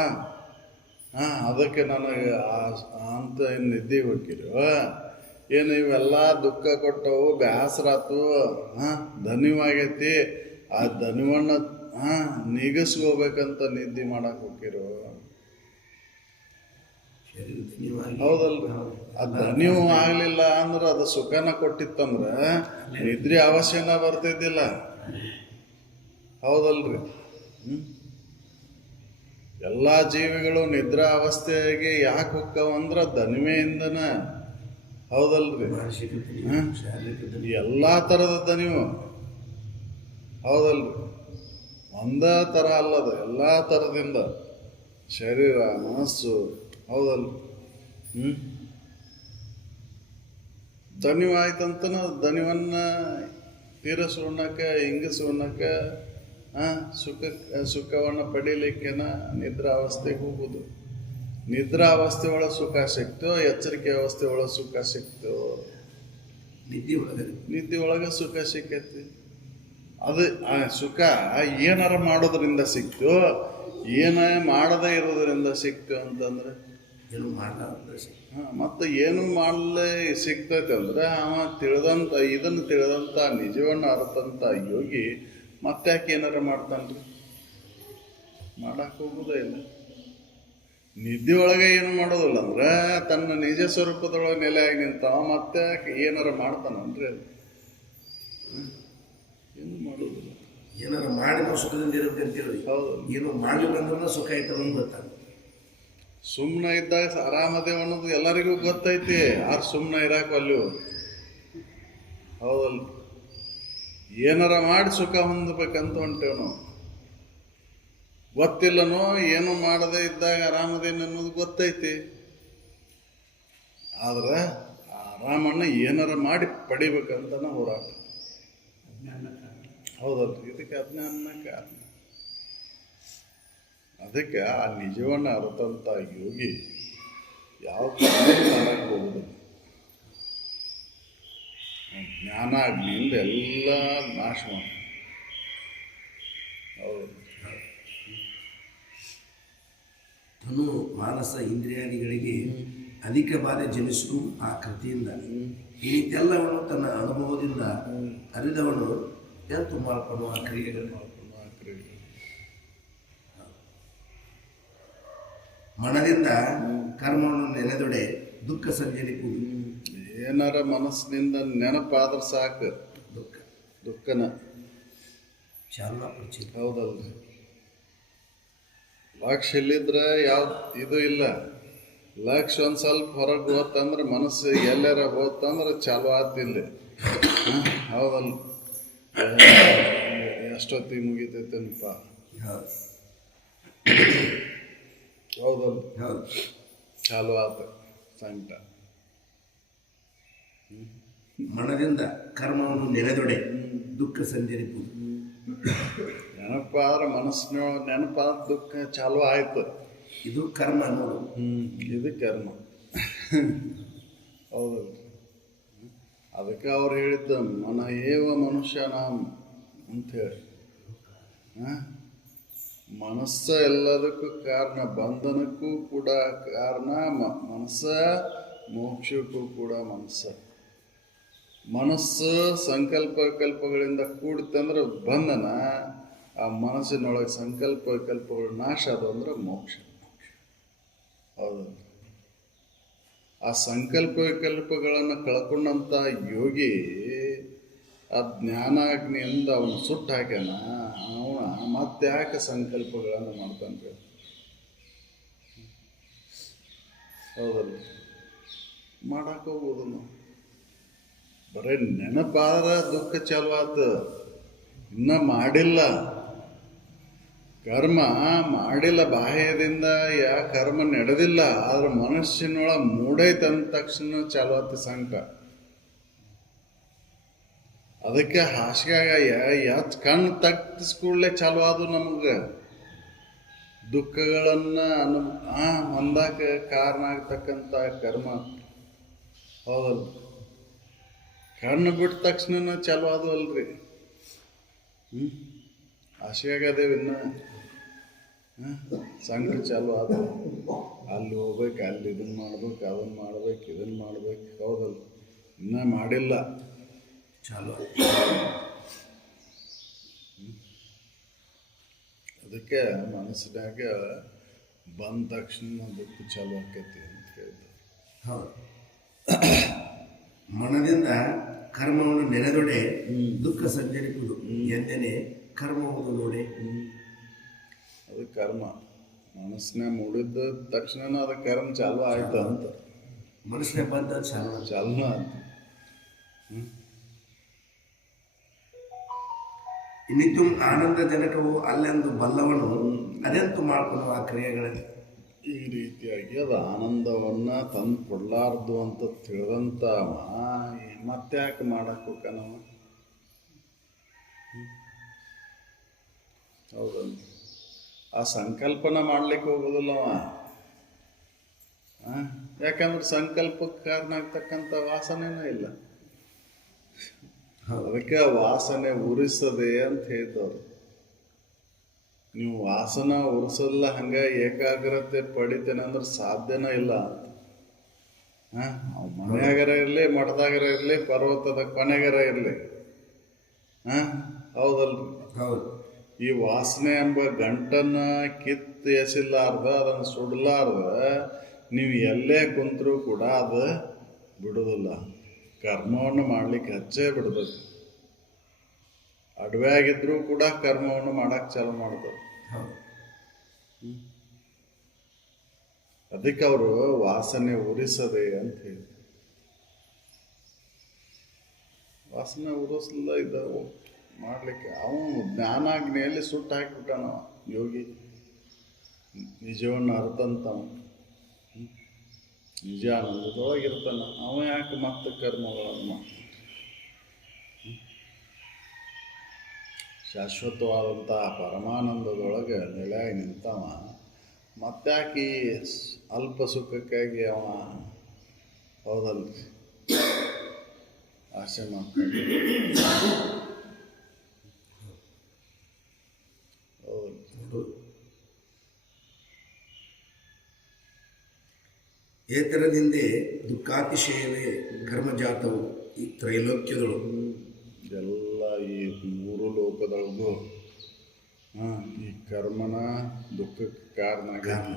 ಅದಕ್ಕೆ ನನಗೆ ಅಂತ ನಿದ್ದೆಗೆ ಹೋಗ್ತಿರೋ? ಏನು ಇವೆಲ್ಲ ದುಃಖ ಕೊಟ್ಟವು, ಬೇಸರಾತು, ಧನ್ಯವಾಗೈತಿ, ಆ ಧನ್ಯವನ್ನು ನೀಗಿಸ್ಕೋಬೇಕಂತ ನಿದ್ದೆ ಮಾಡಕ್ಕೆ ಹೋಗಿರೋ? ಹೌದಲ್ರಿ? ಆ ಧನ್ಯವು ಆಗಲಿಲ್ಲ ಅಂದ್ರೆ ಅದು ಸುಖನ ಕೊಟ್ಟಿತ್ತಂದ್ರೆ ನಿದ್ರೆ ಅವಶ್ಯನ ಬರ್ತಿದ್ದಿಲ್ಲ. ಹೌದಲ್ರಿ? ಎಲ್ಲ ಜೀವಿಗಳು ನಿದ್ರಾ ಅವಸ್ಥೆಗೆ ಯಾಕೆ ಹೋಗ್ತಾವಂದ್ರೆ ದಣಿವೆಯಿಂದನ. ಹೌದಲ್ರಿ? ಎಲ್ಲ ಥರದ ದಣಿವು. ಹೌದಲ್ರಿ? ಒಂದೇ ಥರ ಅಲ್ಲದ, ಎಲ್ಲ ಥರದಿಂದ ಶರೀರ ಮನಸ್ಸು. ಹೌದಲ್ರಿ? ದಣಿವು ಆಯ್ತಂತನ ದಣಿವನ್ನು ತೀರಿಸೋಣಕ್ಕೆ, ಹಿಂಗಿಸೋಣಕ್ಕೆ, ಸುಖವನ್ನು ಪಡೀಲಿಕ್ಕೆನ ನಿದ್ರಾವಸ್ಥೆಗೆ ಹೋಗುದು. ನಿದ್ರಾವಸ್ಥೆ ಒಳಗೆ ಸುಖ ಸಿಕ್ತು, ಎಚ್ಚರಿಕೆ ಅವಸ್ಥೆ ಒಳಗೆ ಸುಖ ಸಿಕ್ತು, ನಿದ್ದೆ ಒಳಗೆ ಸುಖ ಸಿಕ್ಕೈತಿ. ಅದು ಆ ಸುಖ ಏನಾರ ಮಾಡೋದ್ರಿಂದ ಸಿಕ್ತು, ಏನ ಮಾಡದೇ ಇರೋದ್ರಿಂದ ಸಿಕ್ತು ಅಂತಂದ್ರೆ ಏನು ಮಾಡಲ್ಲ. ಮತ್ತು ಏನು ಮಾಡಲೇ ಸಿಗ್ತೈತೆ ಅಂದ್ರೆ ಅವ ಇದನ್ನು ತಿಳಿದಂಥ ನಿಜವನ್ನು ಅರ್ಥಂಥ ಯೋಗಿ ಮತ್ತ್ಯಾಕೆ ಏನಾರ ಮಾಡ್ತಾನ್ರಿ? ಮಾಡಕ್ಕೆ ಹೋಗೋದೇ ಇಲ್ಲ. ನಿದ್ದೆ ಒಳಗೆ ಏನು ಮಾಡೋದಿಲ್ಲ ಅಂದ್ರೆ ತನ್ನ ನಿಜ ಸ್ವರೂಪದೊಳಗೆ ನೆಲೆಯಾಗಿ ನಿಂತಾವ ಮತ್ತೆ ಏನಾರ ಮಾಡ್ತಾನನ್ರಿ? ಏನು ಮಾಡೋದಿಲ್ಲ. ಏನಾರ ಮಾಡಿದ್ರೆ ಸುಖದಿಂದ ಇರಬೇಕಂತೇಳಿ. ಹೌದು. ಏನು ಮಾಡಲಿಲ್ಲ ಅಂದ್ರೆ ಸುಖ ಆಯ್ತಲ್ಲ ಅಂತ ಗೊತ್ತಾಗ. ಸುಮ್ಮನೆ ಇದ್ದಾಗ ಆರಾಮದೇವ ಅನ್ನೋದು ಎಲ್ಲರಿಗೂ ಗೊತ್ತೈತಿ. ಆರು ಸುಮ್ಮನೆ ಇರಾಕಲ್ಲಿ. ಹೌದಲ್ಲ? ಏನಾರ ಮಾಡಿ ಸುಖ ಹೊಂದಬೇಕಂತ ಹೊಂಟೇವ್ ನಾವು. ಗೊತ್ತಿಲ್ಲನೋ ಏನು ಮಾಡದೇ ಇದ್ದಾಗ ಆರಾಮದೇನು ಅನ್ನೋದು ಗೊತ್ತೈತಿ. ಆದ್ರೆ ಆರಾಮನ್ನ ಏನಾರ ಮಾಡಿ ಪಡಿಬೇಕಂತ ನಾವು ಹೋರಾಟ. ಹೌದಲ್ರಿ? ಇದಕ್ಕೆ ಅಜ್ಞಾನ ಕಾರಣ. ಅದಕ್ಕೆ ಆ ನಿಜವನ್ನು ಅರ್ಥಂಥ ಯೋಗಿ ಯಾವ ಮಾಡಕ್ಕೆ ಹೋಗುದು. ಜ್ಞಾನಾಗ್ನಿಯಿಂದ ಎಲ್ಲ ನಾಶ ಮಾಡಿ. ಹೌದು. ತನು ಮಾನಸ ಇಂದ್ರಿಯಾದಿಗಳಿಗೆ ಅಧಿಕ ಬಾಧೆ ಜನಿಸುವ ಆ ಕೃತಿಯಿಂದ ಇದೆಲ್ಲವನ್ನು ತನ್ನ ಅನುಭವದಿಂದ ಅರಿದವನು ಎಂತು ಮಾಡಿಕೊಂಡು ಆ ಕ್ರಿಯೆಗಳು. ಮನದಿಂದ ಕರ್ಮವನ್ನು ನೆನೆದೊಡೆ ದುಃಖ ಸಂಜನಿಪು. ಏನಾರ ಮನಸ್ಸಿನಿಂದ ನೆನಪಾದ್ರೆ ಸಾಕು ದುಃಖನ ಚಾಲನ ಪರಿಚಯ. ಹೌದಲ್ರಿ? ಲಕ್ಷ್ಯ ಇಲ್ಲಿದ್ರೆ ಯಾವ ಇದು ಇಲ್ಲ. ಲಕ್ಷ್ಯ ಒಂದು ಸ್ವಲ್ಪ ಹೊರಗೆ ಹೋತಂದ್ರೆ ಮನಸ್ಸು ಎಲ್ಲಾರ ಹೋತಂದ್ರೆ ಚಾಲು ಆತಿಲ್ಲ. ಹೌದಲ್ಲ? ಎಷ್ಟೊತ್ತಿಗೆ ಮುಗಿತೈತೇನಪ್ಪ. ಹೌದಲ್ಲ? ಚಾಲು ಆತ ಸಂಕಟ. ಮನದಿಂದ ಕರ್ಮವನ್ನು ನೆನೆದೊಡೆ ದುಃಖ ಸಂಜರಿಪುದು. ನೆನಪಾದ್ರೆ ಮನಸ್ಸಿನ ನೆನಪಾದ ದುಃಖ ಚಾಲು ಆಯ್ತು. ಇದು ಕರ್ಮ ನೋಡು. ಇದು ಕರ್ಮ. ಹೌದಲ್ಲ. ಅದಕ್ಕೆ ಅವ್ರು ಹೇಳಿದ್ದ ಮನ ಏವ ಮನುಷ್ಯನಾಂ ಅಂಥೇಳಿ. ಮನಸ್ಸ ಎಲ್ಲದಕ್ಕೂ ಕಾರಣ, ಬಂಧನಕ್ಕೂ ಕೂಡ ಕಾರಣ ಮನಸ್ಸ, ಮೋಕ್ಷಕ್ಕೂ ಕೂಡ ಮನಸ್ಸ. ಮನಸ್ಸು ಸಂಕಲ್ಪ ವಿಕಲ್ಪಗಳಿಂದ ಕೂಡಿತಂದ್ರೆ ಬಂಧನ, ಆ ಮನಸ್ಸಿನೊಳಗೆ ಸಂಕಲ್ಪ ವಿಕಲ್ಪಗಳು ನಾಶ ಅದು ಅಂದ್ರೆ ಮೋಕ್ಷ. ಹೌದು. ಆ ಸಂಕಲ್ಪ ವಿಕಲ್ಪಗಳನ್ನು ಕಳ್ಕೊಂಡಂಥ ಯೋಗಿ ಆ ಜ್ಞಾನಾಗ್ನಿಯಿಂದ ಅವನು ಸುಟ್ಟು ಹಾಕ್ಯಾನ. ಅವನ ಮತ್ತೆ ಯಾಕೆ ಸಂಕಲ್ಪಗಳನ್ನು ಮಾಡ್ತಾನೆ? ಹೌದಲ್ಲ. ಮಾಡಕ್ಕೆ ಹೋಗ್ಬೋದು ನಾವು. ಬರೀ ನೆನಪಾದ್ರೆ ದುಃಖ ಚಾಲು ಆತು. ಇನ್ನೂ ಮಾಡಿಲ್ಲ ಕರ್ಮ, ಮಾಡಿಲ್ಲ, ಬಾಹ್ಯದಿಂದ ಕರ್ಮ ನಡೆದಿಲ್ಲ, ಆದ್ರೆ ಮನಸ್ಸಿನೊಳಗೆ ಮೂಡೈತೆ ಅಂದ ತಕ್ಷಣ ಚಾಲು ಆತ ಸಂಕಟ. ಅದಕ್ಕೆ ಹಾಸಿಗೆಯಾಗ ಕಣ್ಣು ತಗ್ಗಿಸ್ಕೊಳ್ಳೆ ಚಾಲು ಆದವು ನಮಗೆ ದುಃಖಗಳನ್ನು ಹೊಂದಾಕ ಕಾರಣ ಆಗ್ತಕ್ಕಂಥ ಕರ್ಮ. ಹೌದಲ್ಲ. ಕಣ್ಣು ಬಿಟ್ಟ ತಕ್ಷಣ ಚಾಲು ಆದವು ಅಲ್ರಿ. ಹಾಸಿಗೆಯಾಗದೇವು ಇನ್ನು ಸಂಕಟ ಚಾಲು ಆದ. ಅಲ್ಲಿ ಹೋಗ್ಬೇಕು, ಅಲ್ಲಿ ಇದನ್ನು ಮಾಡ್ಬೇಕು, ಅದನ್ನು ಮಾಡ್ಬೇಕು, ಇದನ್ನು ಮಾಡ್ಬೇಕು. ಹೌದಲ್ಲ. ಇನ್ನೂ ಮಾಡಿಲ್ಲ, ಚಾಲು. ಅದಕ್ಕೆ ಮನಸ್ಸಿನಾಗ ಬಂದ ತಕ್ಷಣ ದುಃಖ ಚಾಲು ಆಕೈತಿ ಅಂತ ಹೇಳಿದ್ರು. ಹೌದು. ಮನದಿಂದ ಕರ್ಮವನ್ನು ನೆನೆದೊಡೆ ದುಃಖ ಸಂಜರಿಪುದು ಎಂದನೆ ಕರ್ಮವುದು ನೋಡಿ. ಅದು ಕರ್ಮ ಮನಸ್ಸಿನ ಮೂಡಿದ್ದ ತಕ್ಷಣ ಅದು ಕರ್ಮ ಚಾಲು ಆಯ್ತು ಅಂತ. ಮನಸ್ಸಿನ ಬಂದ ಚಾಲು ಅಂತ. ಇನ್ನಿತ್ತು ಆನಂದಜನಕವು ಅಲ್ಲೆಂದು ಬಲ್ಲವನು ಅದೆಂತೂ ಮಾಡ್ಕೊಂಡು ಆ ಕ್ರಿಯೆಗಳಲ್ಲಿ ಈ ರೀತಿಯಾಗಿ ಅದು ಆನಂದವನ್ನು ತಂದು ಕೊಡಲಾರ್ದು ಅಂತ ತಿಳಿದಂಥ ಮತ್ತೆ ಯಾಕೆ ಮಾಡಕ್ಕೆ ಹೋಗ್ಕನವ? ಹೌದಲ್ಲ. ಆ ಸಂಕಲ್ಪನ ಮಾಡ್ಲಿಕ್ಕೆ ಹೋಗೋದಿಲ್ಲವ. ಯಾಕಂದ್ರೆ ಸಂಕಲ್ಪಕ್ಕೆ ಕಾರಣ ಆಗ್ತಕ್ಕಂಥ ವಾಸನೆನೇ ಇಲ್ಲ. ಅದಕ್ಕೆ ವಾಸನೆ ಉರಿಸದೆ ಅಂತ ಹೇಳ್ತವ್ರು. ನೀವು ವಾಸನ ಉರಿಸಲ್ಲ, ಹಂಗೆ ಏಕಾಗ್ರತೆ ಪಡಿತೇನೆ ಅಂದ್ರೆ ಸಾಧ್ಯನೇ ಇಲ್ಲ ಅಂತ. ಮನೆಯಾಗರ ಇರಲಿ, ಮಠದಾಗರ ಇರಲಿ, ಪರ್ವತದ ಕೊನೆಗರ ಇರಲಿ. ಹೌದಲ್ರಿ. ಹೌದು. ಈ ವಾಸನೆ ಎಂಬ ಗಂಟನ್ನ ಕಿತ್ತು ಎಸಿಲಾರ್ದ, ಅದನ್ನು ಸುಡಲಾರ್ದ ನೀವು ಎಲ್ಲೇ ಕುಂತರೂ ಕೂಡ ಅದು ಬಿಡೋದಿಲ್ಲ. ಕರ್ಮವನ್ನು ಮಾಡಲಿಕ್ಕೆ ಹಚ್ಚೇ ಬಿಡ್ಬೇಕು. ಅಡವೆ ಆಗಿದ್ರೂ ಕೂಡ ಕರ್ಮವನ್ನು ಮಾಡಕ್ಕೆ ಚಾಲು ಮಾಡ್ತಾರೆ. ಅದಕ್ಕೆ ಅವರು ವಾಸನೆ ಉರಿಸದೆ ಅಂತ ಹೇಳಿ. ವಾಸನೆ ಉರಿಸಲ್ಲ ಇದ್ದಾವೆ ಮಾಡಲಿಕ್ಕೆ. ಅವನು ಜ್ಞಾನಾಗ್ನಿಯಲ್ಲಿ ಸುಟ್ಟು ಹಾಕಿಬಿಟ್ಟಾನ ಯೋಗಿ. ನಿಜವನ್ನು ಅರ್ಥಂತವ, ನಿಜ ಆನಂದದೊಳಗಿರ್ತಾನ. ಅವ ಯಾಕೆ ಮತ್ತೆ ಕರ್ಮಗಳನ್ನು ಮಾಡ್ತಾನೆ? ಶಾಶ್ವತವಾದಂಥ ಪರಮಾನಂದದೊಳಗೆ ನೆಲೆಯಾಗಿ ನಿಂತವ ಮತ್ತಾಕಿ ಅಲ್ಪ ಸುಖಕ್ಕಾಗಿ ಅವ ಹೌದಲ್ಲ ಆಸೆ ಮಾಡ್ತಾನೆ. ಹೌದು. ಏತರದಿಂದೇ ದುಃಖಾತಿಶಯವೇ ಕರ್ಮಜಾತವು ಈ ತ್ರೈಲೋಕ್ಯದಳು. ಎಲ್ಲ ಈ ಮೂರು ಲೋಕದೊಳಗೂ ಈ ಕರ್ಮನ ದುಃಖಕ್ಕೆ ಕಾರಣ.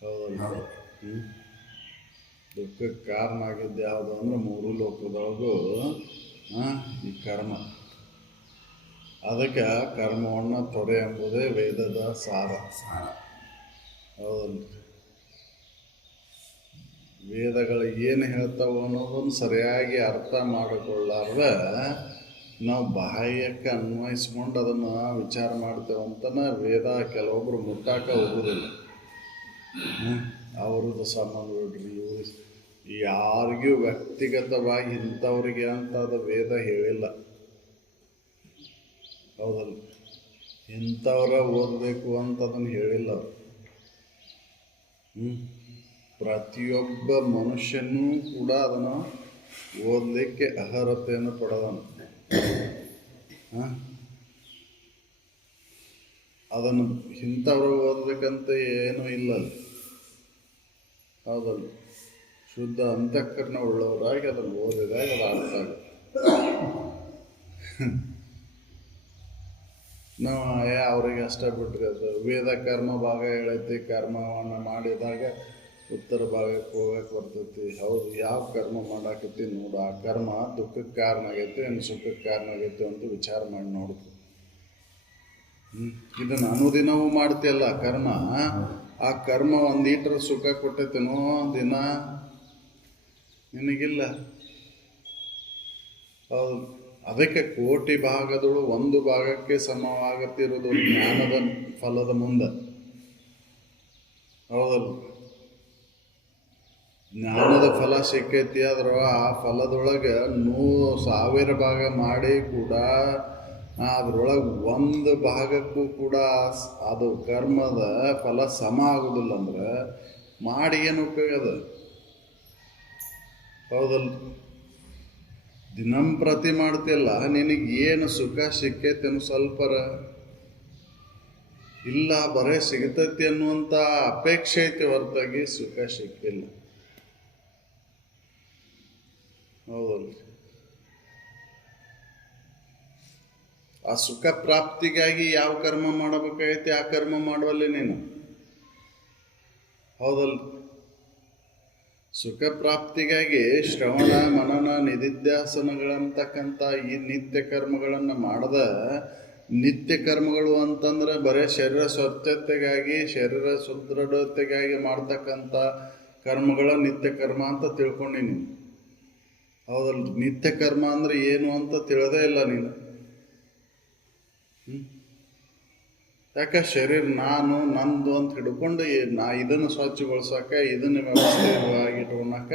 ಹೌದಲ್ಲ. ದುಃಖಕ್ಕೆ ಕಾರಣ ಆಗಿದ್ದು ಯಾವುದು ಅಂದ್ರೆ ಮೂರು ಲೋಕದೊಳಗೂ ಈ ಕರ್ಮ. ಅದಕ್ಕೆ ಕರ್ಮವನ್ನು ತೊರೆ ಎಂಬುದೇ ವೇದದ ಸಾರ. ಹೌದಲ್ಲ. ವೇದಗಳು ಏನು ಹೇಳ್ತಾವ ಅನ್ನೋದನ್ನು ಸರಿಯಾಗಿ ಅರ್ಥ ಮಾಡಿಕೊಳ್ಳಾರ್ದ ನಾವು ಬಾಹ್ಯಕ್ಕೆ ಅನ್ವಯಿಸ್ಕೊಂಡು ಅದನ್ನು ವಿಚಾರ ಮಾಡ್ತೇವಂತನ ವೇದ ಕೆಲವೊಬ್ಬರು ಮುಟ್ಟಾಕ ಹೋಗೋದಿಲ್ಲ. ಅವ್ರದ್ದು ಸಂಬಂಧ ಬಿಡ್ರಿ, ಯಾರಿಗೂ ವ್ಯಕ್ತಿಗತವಾಗಿ ಇಂಥವ್ರಿಗೆ ಅಂತ ಅದು ವೇದ ಹೇಳಿಲ್ಲ. ಹೌದಲ್ಲ, ಇಂಥವ್ರ ಓದಬೇಕು ಅಂತ ಅದನ್ನು ಹೇಳಿಲ್ಲ ಅವರು. ಪ್ರತಿಯೊಬ್ಬ ಮನುಷ್ಯನೂ ಕೂಡ ಅದನ್ನು ಓದಲಿಕ್ಕೆ ಅರ್ಹತೆಯನ್ನು ಪಡೆದನು. ಅದನ್ನು ಇಂಥವ್ರು ಓದಬೇಕಂತ ಏನೂ ಇಲ್ಲ. ಹೌದಲ್ಲ, ಶುದ್ಧ ಅಂತಃಕರಣ ಉಳ್ಳವರಾಗಿ ಅದನ್ನು ಓದಿದಾಗ ಅದು ಅರ್ಥ ಆಗುತ್ತೆ. ನಾವು ಅವ್ರಿಗೆ ಅಷ್ಟ ಬಿಟ್ರೆ ಅದು ವೇದ ಕರ್ಮ ಭಾಗ ಹೇಳೈತಿ, ಕರ್ಮವನ್ನು ಮಾಡಿದಾಗ ಉತ್ತರ ಭಾಗಕ್ಕೆ ಹೋಗಕ್ಕೆ ಬರ್ತೈತಿ. ಹೌದು, ಯಾವ ಕರ್ಮ ಮಾಡಾಕತ್ತಿ ನೋಡು, ಆ ಕರ್ಮ ದುಃಖಕ್ಕೆ ಕಾರಣ ಆಗೈತಿ ಏನು ಸುಖಕ್ಕೆ ಕಾರಣ ಆಗೈತಿ ಅಂತ ವಿಚಾರ ಮಾಡಿ ನೋಡ್ತು. ಇದನ್ನು ಅನುದಿನವೂ ಮಾಡ್ತಿಯಲ್ಲ ಕರ್ಮ, ಆ ಕರ್ಮ ಒಂದು ಈಟರ ಸುಖ ಕೊಟ್ಟೈತೇನೋ ದಿನ ನಿನಗಿಲ್ಲ. ಹೌದು, ಅದಕ್ಕೆ ಕೋಟಿ ಭಾಗದಳು ಒಂದು ಭಾಗಕ್ಕೆ ಸಮವಾಗುತ್ತಿರೋದು ಜ್ಞಾನದ ಫಲದ ಮುಂದೆ. ಹೌದಲ್ಲ, ಜ್ಞಾನದ ಫಲ ಸಿಕ್ಕೈತಿ, ಅದ್ರ ಆ ಫಲದೊಳಗೆ 100,000 ಭಾಗ ಮಾಡಿ ಕೂಡ ಅದ್ರೊಳಗೆ ಒಂದು ಭಾಗಕ್ಕೂ ಕೂಡ ಅದು ಕರ್ಮದ ಫಲ ಸಮ ಆಗೋದಿಲ್ಲ. ಅಂದ್ರೆ ಮಾಡಿ ಏನು ಉಪಯೋಗ ಅದ? ಹೌದಲ್ಲ, ದಿನಂಪ್ರತಿ ಮಾಡ್ತಿಲ್ಲ, ನಿನಗೆ ಏನು ಸುಖ ಸಿಕ್ಕೈತೇನು ಸ್ವಲ್ಪರ ಇಲ್ಲ, ಬರೇ ಸಿಗತೈತಿ ಅನ್ನುವಂಥ ಅಪೇಕ್ಷೆ ಐತಿ ಹೊರತಾಗಿ ಸುಖ ಸಿಕ್ಕಿಲ್ಲ. ಹೌದಲ್ಲ, ಆ ಸುಖ ಪ್ರಾಪ್ತಿಗಾಗಿ ಯಾವ ಕರ್ಮ ಮಾಡಬೇಕಾಗೈತಿ ಆ ಕರ್ಮ ಮಾಡುವಲ್ಲಿ ನೀನು. ಹೌದಲ್ಲ, ಸುಖ ಪ್ರಾಪ್ತಿಗಾಗಿ ಶ್ರವಣ ಮನನ ನಿಧಿಧ್ಯಾಸನಗಳಂತಕ್ಕಂಥ ಈ ನಿತ್ಯ ಕರ್ಮಗಳನ್ನು ಮಾಡದ. ನಿತ್ಯ ಕರ್ಮಗಳು ಅಂತಂದ್ರೆ ಬರೀ ಶರೀರ ಸ್ವಚ್ಛತೆಗಾಗಿ, ಶರೀರ ಸುದೃಢತೆಗಾಗಿ ಮಾಡ್ತಕ್ಕಂಥ ಕರ್ಮಗಳ ನಿತ್ಯ ಕರ್ಮ ಅಂತ ತಿಳ್ಕೊಂಡಿ ನೀನು. ಹೌದಲ್ಲ, ನಿತ್ಯ ಕರ್ಮ ಅಂದ್ರೆ ಏನು ಅಂತ ತಿಳಿದೇ ಇಲ್ಲ ನೀನು. ಯಾಕೆ ಶರೀರ ನಾನು ನಂದು ಅಂತ ಹಿಡ್ಕೊಂಡು ಇದನ್ನು ಸ್ವಚ್ಛಗೊಳಿಸೋಕ, ಇದನ್ನು ವ್ಯವಸ್ಥೆಯಾಗಿ ಇಟ್ಕೊಳಕ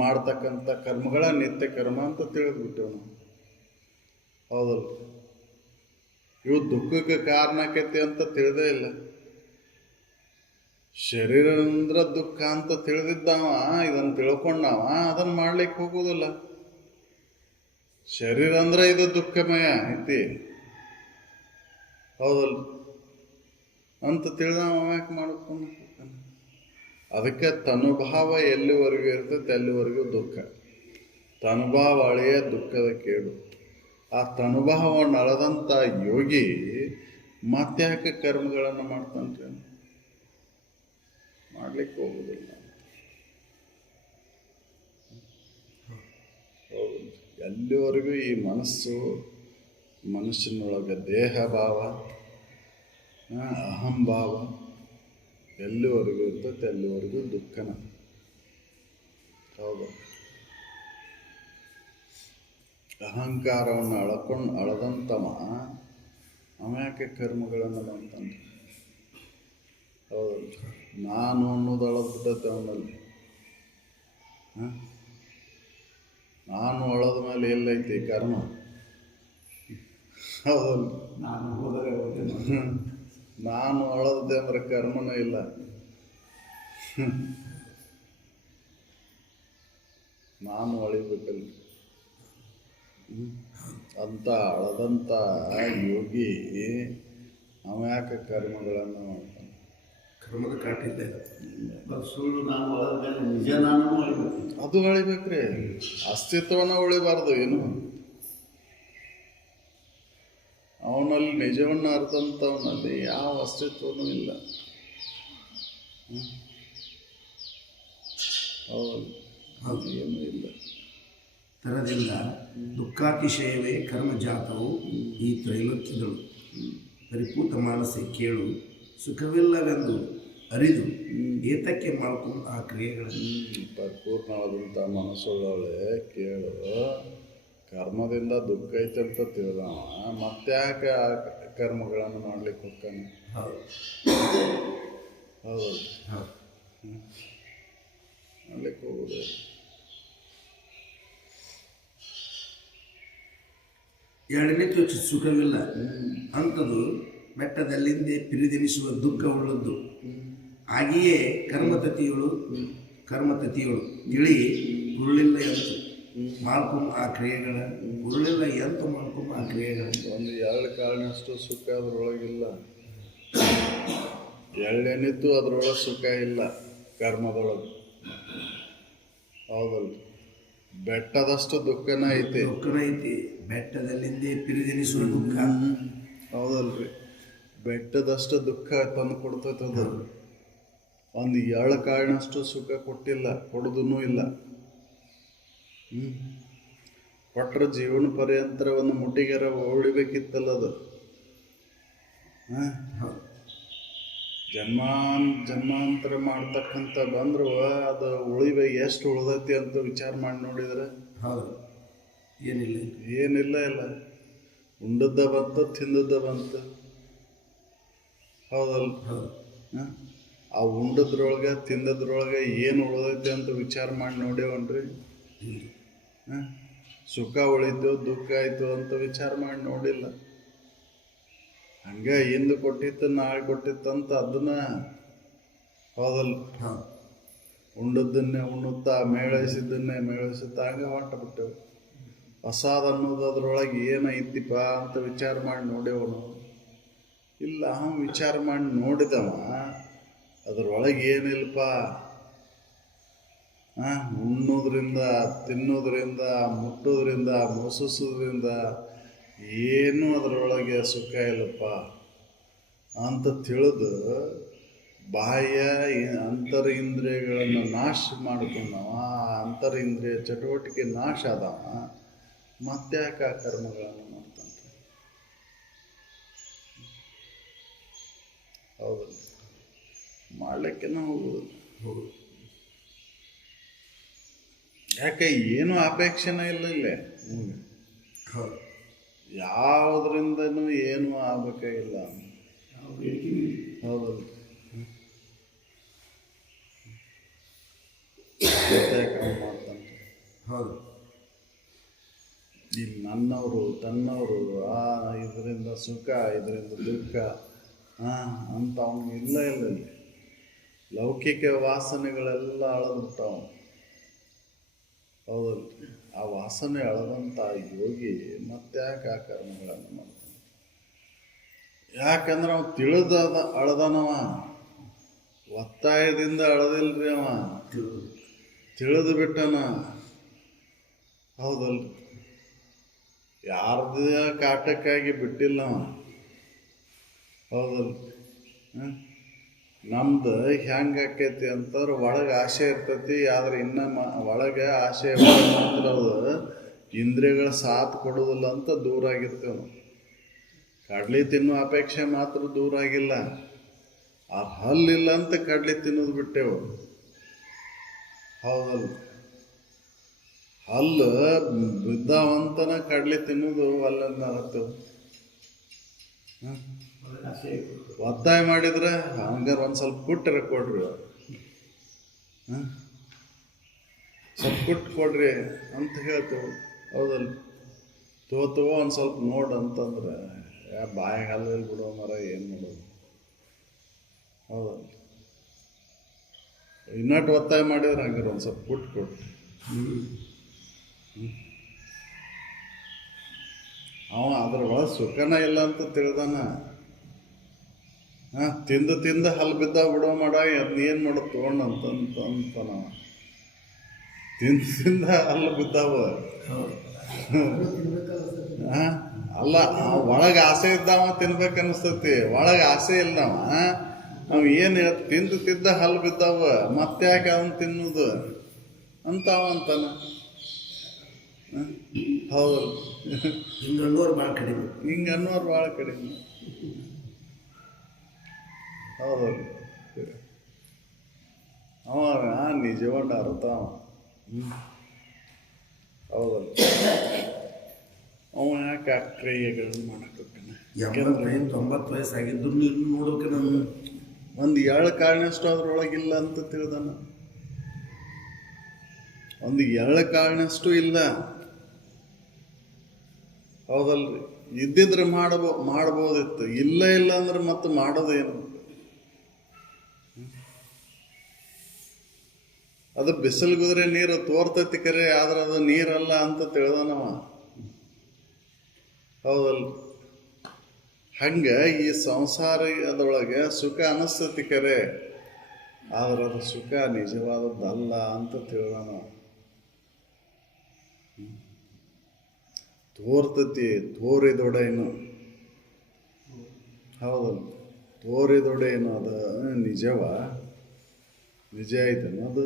ಮಾಡ್ತಕ್ಕಂಥ ಕರ್ಮಗಳ ನಿತ್ಯ ಕರ್ಮ ಅಂತ ತಿಳಿದ್ಬಿಟ್ಟೆವು ನಾವು. ಹೌದಲ್ಲ, ಇವು ದುಃಖಕ್ಕೆ ಕಾರಣಕೈತಿ ಅಂತ ತಿಳಿದೇ ಇಲ್ಲ. ಶರೀರ ಅಂದ್ರೆ ದುಃಖ ಅಂತ ತಿಳಿದಿದ್ದಾವ, ಇದನ್ನು ತಿಳ್ಕೊಂಡಾವ, ಅದನ್ನು ಮಾಡ್ಲಿಕ್ಕೆ ಹೋಗೋದಿಲ್ಲ. ಶರೀರ ಅಂದ್ರೆ ಇದು ದುಃಖಮಯ ಐತಿ, ಹೌದಲ್ಲ ಅಂತ ತಿಳಿದವ ಯಾಕೆ ಮಾಡ್ಕೊಂಡು. ಅದಕ್ಕೆ ತನುಭಾವ ಎಲ್ಲಿವರೆಗೂ ಇರ್ತೈತೆ ಅಲ್ಲಿವರೆಗೂ ದುಃಖ. ತನುಭಾವ ಅಳೆಯ ದುಃಖದ ಕೇಡು. ಆ ತನುಭಾವವನ್ನು ಅಳದಂಥ ಯೋಗಿ ಮತ್ತ್ಯಾಕೆ ಕರ್ಮಗಳನ್ನು ಮಾಡ್ತಾನೆ? ಮಾಡ್ಲಿಕ್ಕೆ ಹೋಗುದಿಲ್ಲ. ಹೌದು, ಎಲ್ಲಿವರೆಗೂ ಈ ಮನಸ್ಸಿನೊಳಗೆ ದೇಹ ಭಾವ, ಅಹಂಭಾವ ಎಲ್ಲಿವರೆಗೂ ಇರ್ತೈತೆ ಅಲ್ಲಿವರೆಗೂ ದುಃಖನ. ಹೌದು, ಅಹಂಕಾರವನ್ನು ಅಳದಂತವ ಅಮ್ಯಾಕೆ ಕರ್ಮಗಳನ್ನು ಮಾಡ್ತಾನೆ. ಹೌದು, ನಾನು ಅನ್ನೋದು ಅಳದ್ಬಿಟ್ಟೈತೆ ಅವನಲ್ಲಿ. ನಾನು ಅಳದ ಮೇಲೆ ಎಲ್ಲೈತಿ ಕರ್ಮ? ಹೌದಲ್ಲ, ನಾನು ಅಳದೆ ಅಂದ್ರೆ ಕರ್ಮನೂ ಇಲ್ಲ. ನಾನು ಅಳಿಬೇಕಲ್ಲ ಅಂತ ಅಳದಂಥ ಯೋಗಿ ಯಾಕೆ ಕರ್ಮಗಳನ್ನು ಮಾಡ್ತಾನೆ? ಕರ್ಮದ ಕಾಟಿದ್ದೆ ಸುಳ್ಳು ನಾನು ಒಳಗೆ ನಿಜ ನಾನು ಅಳಿಬೇಕು. ಅದು ಅಳಿಬೇಕ್ರಿ, ಅಸ್ತಿತ್ವನ ಉಳಿಬಾರ್ದು. ಏನು ಅವನಲ್ಲಿ ನಿಜವನ್ನು ಅರ್ಥಂಥವನಲ್ಲಿ ಯಾವ ಅಸ್ತಿತ್ವನೂ ಇಲ್ಲ. ಹೌದು, ಏನೂ ಇಲ್ಲ. ತರದಿಂದ ದುಃಖಾತಿಶಯವೇ ಕರ್ಮಜಾತವು ಈ ತ್ರೈಲೋಕ್ಯದಳು. ಪರಿಪೂತ ಮಾನಸೆ ಕೇಳು, ಸುಖವಿಲ್ಲವೆಂದು ಅರಿದು ಏತಕ್ಕೆ ಮಾಡ್ಕೊಂಡು ಆ ಕ್ರಿಯೆಗಳನ್ನು. ಪರಿಪೂರ್ಣವಾದಂಥ ಮನಸ್ಸುಗಳೇ ಕೇಳು, ಕರ್ಮದಿಂದ ದುಃಖ ಐತೆ ಅಂತ ತಿಳಿದವ ಮತ್ತ್ಯಾಕೆ ಆ ಕರ್ಮಗಳನ್ನು ಮಾಡ್ಲಿಕ್ಕೆ ಹೋಗ್ತಾನೆ? ಹೌದು, ಹೌದು, ಮಾಡ್ಲಿಕ್ಕೆ ಹೋಗೋದು. ಎರಡನೇ ಸುಖವಿಲ್ಲ ಅಂಥದ್ದು ಬೆಟ್ಟದಲ್ಲಿಂದೇ ಪಿರಿದೆನಿಸುವ ದುಃಖ ಉಳ್ಳದ್ದು. ಹಾಗೆಯೇ ಕರ್ಮತತಿಗಳು ತಿಳಿ ಉರುಳಿಲ್ಲ ಎಂತು ಮಾಡ್ಕೊಂಬ ಆ ಕ್ರಿಯೆಗಳ ಉರುಳಿಲ್ಲ ಎಂತು ಮಾಡ್ಕೊಂಬ ಆ ಕ್ರಿಯೆಗಳ. ಒಂದು ಎರಡು ಕಾರಣಷ್ಟು ಸುಖ ಅದರೊಳಗಿಲ್ಲ, ಎಳ್ಳೆನಿತ್ತು ಅದರೊಳಗೆ ಸುಖ ಇಲ್ಲ ಕರ್ಮದೊಳಗೆ. ಹೌದಲ್ಲ, ಬೆಟ್ಟದಷ್ಟು ದುಃಖನ ಐತಿ. ದುಃಖನ ಐತಿ, ಬೆಟ್ಟದಲ್ಲಿಂದೇ ಪಿರಿದೆನಿಸುವ ದುಃಖ. ಹೌದಲ್ರಿ, ಬೆಟ್ಟದಷ್ಟು ದುಃಖ ತಂದು ಕೊಡ್ತೈತೆ ಅದು. ಒಂದು ಎಳ್ಳು ಕಾರಣಷ್ಟು ಸುಖ ಕೊಟ್ಟಿಲ್ಲ, ಕೊಡೋದೂ ಇಲ್ಲ. ಕೊಟ್ಟರೆ ಜೀವನ ಪರ್ಯಂತರ ಒಂದು ಮುಟ್ಟಿಗೆರ ಉಳಿಬೇಕಿತ್ತಲ್ಲ ಅದು. ಜನ್ಮಾಂತರ ಮಾಡ್ತಕ್ಕಂಥ ಬಂದ್ರು ಅದು ಎಷ್ಟು ಉಳ್ದೈತಿ ಅಂತ ವಿಚಾರ ಮಾಡಿ ನೋಡಿದ್ರೆ ಹೌದು, ಏನಿಲ್ಲ ಇಲ್ಲ. ಉಂಡದ್ದ ಬಂತು, ತಿಂದದ್ದ ಬಂತು. ಹೌದಲ್ಲ, ಆ ಉಂಡದ್ರೊಳಗೆ ತಿಂದದ್ರೊಳಗೆ ಏನು ಉಳ್ದೈತಿ ಅಂತ ವಿಚಾರ ಮಾಡಿ ನೋಡೇವನ್ರಿ. ಸುಖ ಉಳಿತು, ದುಃಖ ಆಯಿತು ಅಂತ ವಿಚಾರ ಮಾಡಿ ನೋಡಿಲ್ಲ. ಹಂಗೆ ಇಂದು ಕೊಟ್ಟಿತ್ತು ನಾಳೆ ಕೊಟ್ಟಿತ್ತಂತ ಅದನ್ನ ಹೌದಲ್ಲ, ಉಂಡದ್ದನ್ನೇ ಉಣ್ಣುತ್ತಾ ಮೇಳೈಸಿದ್ದನ್ನೇ ಮೇಳೈಸುತ್ತಾ ಹಂಗೆ ಹೊಂಟಬಿಟ್ಟೆವು. ಹೊಸಾದ ಅನ್ನೋದು ಅದ್ರೊಳಗೆ ಏನೈತಿಪ್ಪ ಅಂತ ವಿಚಾರ ಮಾಡಿ ನೋಡೇವನು ಇಲ್ಲ. ವಿಚಾರ ಮಾಡಿ ನೋಡಿದವ ಅದ್ರೊಳಗೆ ಏನಿಲ್ಲಪ್ಪ. ಉಣ್ಣೋದ್ರಿಂದ, ತಿನ್ನೋದ್ರಿಂದ, ಮುಟ್ಟೋದ್ರಿಂದ, ಮೋಸಿಸೋದ್ರಿಂದ ಏನೂ ಅದರೊಳಗೆ ಸುಖ ಇಲ್ಲಪ್ಪ ಅಂತ ತಿಳಿದು ಬಾಹ್ಯ ಅಂತರಿಂದ್ರಿಯಗಳನ್ನು ನಾಶ ಮಾಡ್ಕೊಂಡವ. ಅಂತರಿಂದ್ರಿಯ ಚಟುವಟಿಕೆ ನಾಶ ಆದವ, ಮತ್ತೆ ಯಾಕೆ ಆ ಕರ್ಮಗಳನ್ನು ಮಾಡ್ತಾನೆ? ಹೌದಲ್ಲ, ಮಾಡಲಿಕ್ಕೆ ನಾವು ಯಾಕೆ ಏನು ಅಪೇಕ್ಷೆನೇ ಇಲ್ಲ ಇಲ್ಲೇ. ಯಾವುದರಿಂದನೂ ಏನು ಆಗಬೇಕಾಗಿಲ್ಲ. ಹೌದಲ್ಲ, ಮಾಡ್ತಾನೆ. ಹೌದು, ಇಲ್ಲಿ ನನ್ನವರು ತನ್ನವರು ಇದರಿಂದ ಸುಖ ಇದರಿಂದ ದುಃಖ ಅಂತ ಅವನು ಇಲ್ಲ ಇಲ್ಲಿ. ಲೌಕಿಕ ವಾಸನೆಗಳೆಲ್ಲ ಅಳದ್ಬಿಟ್ಟವ. ಹೌದಲ್ಲ, ಆ ವಾಸನೆ ಅಳದಂಥ ಯೋಗಿ ಮತ್ತೆ ಯಾಕೆ ಆ ಕರ್ಮಗಳನ್ನು ಮಾಡ್ತಾನೆ? ಯಾಕಂದ್ರೆ ಅವ ಅಳದನವ, ಒತ್ತಾಯದಿಂದ ಅಳದಿಲ್ರಿ. ಅವ ತಿಳಿದು ಬಿಟ್ಟನ. ಹೌದಲ್ರಿ, ಯಾರ್ದ ಕಾಟಕ್ಕಾಗಿ ಬಿಟ್ಟಿಲ್ಲ ಅವ. ಹೌದಲ್ರಿ, ನಮ್ದು ಹೆಂಗೆ ಆಕೈತಿ ಅಂತಂದ್ರೆ ಒಳಗೆ ಆಸೆ ಇರ್ತೈತಿ, ಆದ್ರೆ ಇನ್ನು ಒಳಗೆ ಆಸೆ ಅದು ಇಂದ್ರಿಯಗಳ ಸಾಥ್ ಕೊಡೋದಿಲ್ಲ ಅಂತ ದೂರ ಆಗಿರ್ತೇವೆ ನಾವು. ಕಡ್ಲಿ ತಿನ್ನೋ ಅಪೇಕ್ಷೆ ಮಾತ್ರ ದೂರ ಆಗಿಲ್ಲ, ಆ ಹಲ್ಲಿಲ್ಲ ಅಂತ ಕಡ್ಲಿ ತಿನ್ನೋದು ಬಿಟ್ಟೆವು. ಹೌದಲ್ಲ, ಹಲ್ಲು ಬಿದ್ದಾವಂತನ ಕಡ್ಲಿ ತಿನ್ನೋದು ಅಲ್ಲನ್ನ ಹತ್ತೇವು. ಒತ್ತಾಯ ಮಾಡಿದ್ರೆ ಹಂಗಾರ ಒಂದು ಸ್ವಲ್ಪ ಕುಟ್ಟರ ಕೊಡ್ರಿ, ಸ್ವಲ್ಪ ಕುಟ್ಟು ಕೊಡ್ರಿ ಅಂತ ಹೇಳ್ತೇವೆ. ಹೌದಲ್ಲ, ತೋ ಒಂದು ಸ್ವಲ್ಪ ನೋಡು ಅಂತಂದ್ರೆ ಬಾಯಿಗೆ ಹಲ್ಲಲ್ಲಿ ಬಿಡೋ ಮರ ಏನು ಮಾಡೋದು. ಹೌದಲ್ಲ, ಇನ್ನಟ್ಟು ಒತ್ತಾಯ ಮಾಡಿದ್ರೆ ಹಂಗಾರ ಒಂದು ಸ್ವಲ್ಪ ಕುಟ್ಟು ಕೊಡ್ರಿ. ಅವ ಅದ್ರ ಒಳಗೆ ಸುಖನ ಇಲ್ಲ ಅಂತ ತಿಳ್ದಾನ. ತಿಂದ ಹಲ್ಲು ಬಿದ್ದ ಬಿಡೋ ಮಾಡ ಏನು ಮಾಡೋದು ತೊಗೊಂಡು ಅಂತ ನಾವು ತಿಂದ ಹಲ್ಲು ಬಿದ್ದಾವ. ಅಲ್ಲ, ಒಳಗೆ ಆಸೆ ಇದ್ದಾವ ತಿನ್ಬೇಕನ್ನಿಸ್ತೈತಿ, ಒಳಗೆ ಆಸೆ ಇಲ್ಲ. ನಾವು ಏನು ತಿಂದ ಹಲ್ಲು ಬಿದ್ದಾವ, ಮತ್ತೆ ಯಾಕೆ ಅವನು ತಿನ್ನೋದು ಅಂತ ಅಂತಾನ. ಹೌದಲ್ಲ, ಹಿಂಗನ್ನೋರು ಭಾಳ ಕಡಿಮೆ. ಹೌದಲ್ಲ, ಅವ ನಿಜವಾದ ಅರ್ಥ. ಹೌದಲ್ಲ, ಅವ ಯಾಕೆ ಆ ಕ್ರಿಯೆಗಳನ್ನು ಮಾಡಕ್ಕಾನ? 90 ವಯಸ್ಸಾಗಿದ್ದು ನೀನು ನೋಡೋಕೆ. ನಾನು 1 ಕಾರಣಷ್ಟು ಅದ್ರೊಳಗಿಲ್ಲ ಅಂತ ತಿಳ್ದಾನ. 1 ಕಾರಣಷ್ಟು ಅದ್ರೊಳಗಿಲ್ಲ ಅಂತ ತಿಳ್ದಾನ. ಹೌದಲ್ಲ, 1 ಕಾರಣಷ್ಟು ಅದ್ರೊಳಗಿಲ್ಲ ಅಂತ ತಿಳ್ದಾನ. 1 ಕಾರಣಷ್ಟು ಅದ್ರೊಳಗಿಲ್ಲ ಅಂತ ತಿಳ್ದಾನ. ಒಂದು ಎಳ್ಳು ಕಾಳಿನಷ್ಟು ಇಲ್ಲ. ಹೌದಲ್ರಿ? ಇದ್ದಿದ್ರೆ ಮಾಡ್ಬೋದಿತ್ತು. ಇಲ್ಲ ಅಂದ್ರೆ ಮತ್ತೆ ಮಾಡೋದೇನು? ಅದು ಬಿಸಿಲ್ಗುದ್ರೆ ನೀರು ತೋರ್ತೈತಿ ಕರೆ, ಆದ್ರೆ ಅದು ನೀರಲ್ಲ ಅಂತ ತಿಳಿದನವ. ಹೌದಲ್ರಿ? ಹಂಗ ಈ ಸಂಸಾರದೊಳಗೆ ಸುಖ ಅನಿಸ್ತತಿ ಕರೆ, ಆದ್ರೆ ಅದು ಸುಖ ನಿಜವಾದದ್ದಲ್ಲ ಅಂತ ತಿಳಿದನವ. ತೋರ್ತತಿ ತೋರಿದೊಡೇನು. ಹೌದಲ್ಲ? ತೋರಿದೊಡೇನು ಅದು ನಿಜವ? ನಿಜ ಐತೇನು ಅದು?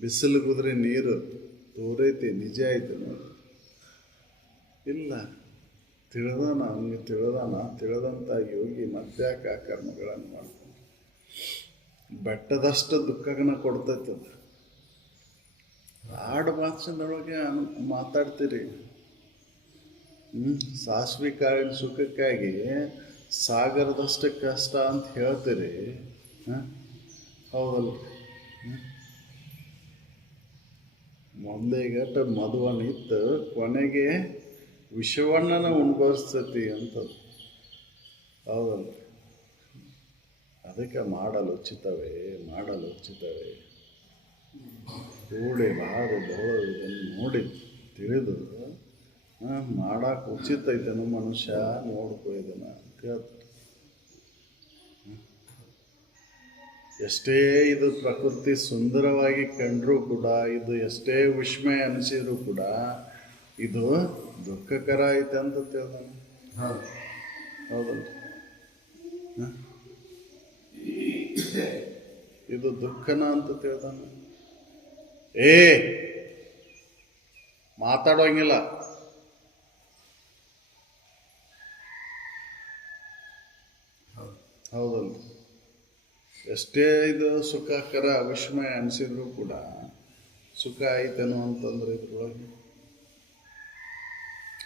ಬಿಸಿಲುಗುದ್ರೆ ನೀರು ತೋರೈತಿ, ನಿಜ ಐತೇನು? ಇಲ್ಲ. ತಿಳಿದಾನ, ಅವನಿಗೆ ತಿಳಿದಂಥ ಯೋಗಿ ಮತ್ತ್ಯಾಕ ಕರ್ಮಗಳನ್ನು ಮಾಡ್ತಾನೆ? ಬೆಟ್ಟದಷ್ಟು ದುಃಖಗಳನ್ನ ಕೊಡ್ತೈತೆ ಅದು. ಆಡು ಭಾಷೆದೊಳಗೆ ಮಾತಾಡ್ತೀರಿ. ಸಾಸ್ವಿ ಕಾಳಿನ ಸುಖಕ್ಕಾಗಿ ಸಾಗರದಷ್ಟು ಕಷ್ಟ ಅಂತ ಹೇಳ್ತೀರಿ. ಹೌದಲ್ಲ? ಮೊದಲಿಗಟ್ಟ ಮಧುವನಿತ್ತು, ಕೊನೆಗೆ ವಿಷವಣ್ಣನ ಉಣ್ಬರ್ಸ್ತತಿ ಅಂತ. ಹೌದಲ್ಲ? ಅದಕ್ಕೆ ಮಾಡಲು ಉಚಿತವೇ ಕೂಡಿ ಬಾರಿ ಬೆಳೆದು ಇದನ್ನು ನೋಡಿ ತಿಳಿದು ಮಾಡಕ್ಕೆ ಉಚಿತ ಐತೇನು ಮನುಷ್ಯ, ನೋಡ್ಕೊ ಇದನ್ನ ಅಂತ ಹೇಳ್ತಾರೆ. ಎಷ್ಟೇ ಇದು ಪ್ರಕೃತಿ ಸುಂದರವಾಗಿ ಕಂಡರೂ ಕೂಡ, ಇದು ಎಷ್ಟೇ ವಿಸ್ಮಯ ಅನಿಸಿದ್ರು ಕೂಡ ಇದು ದುಃಖಕರ ಐತೆ ಅಂತ ತಿಳ್ದಾನೆ. ಹೌದಲ್ಲ? ಇದು ದುಃಖನ ಅಂತ ತಿಳ್ದಾನೆ. ಮಾತಾಡೋಂಗಿಲ್ಲ. ಹೌದಲ್ಲ? ಎಷ್ಟೇ ಇದು ಸುಖಕರ ವಿಸ್ಮಯ ಅನಿಸಿದ್ರು ಕೂಡ ಸುಖ ಐತೇನೋ ಅಂತಂದ್ರೆ ಇದ್ರೊಳಗೆ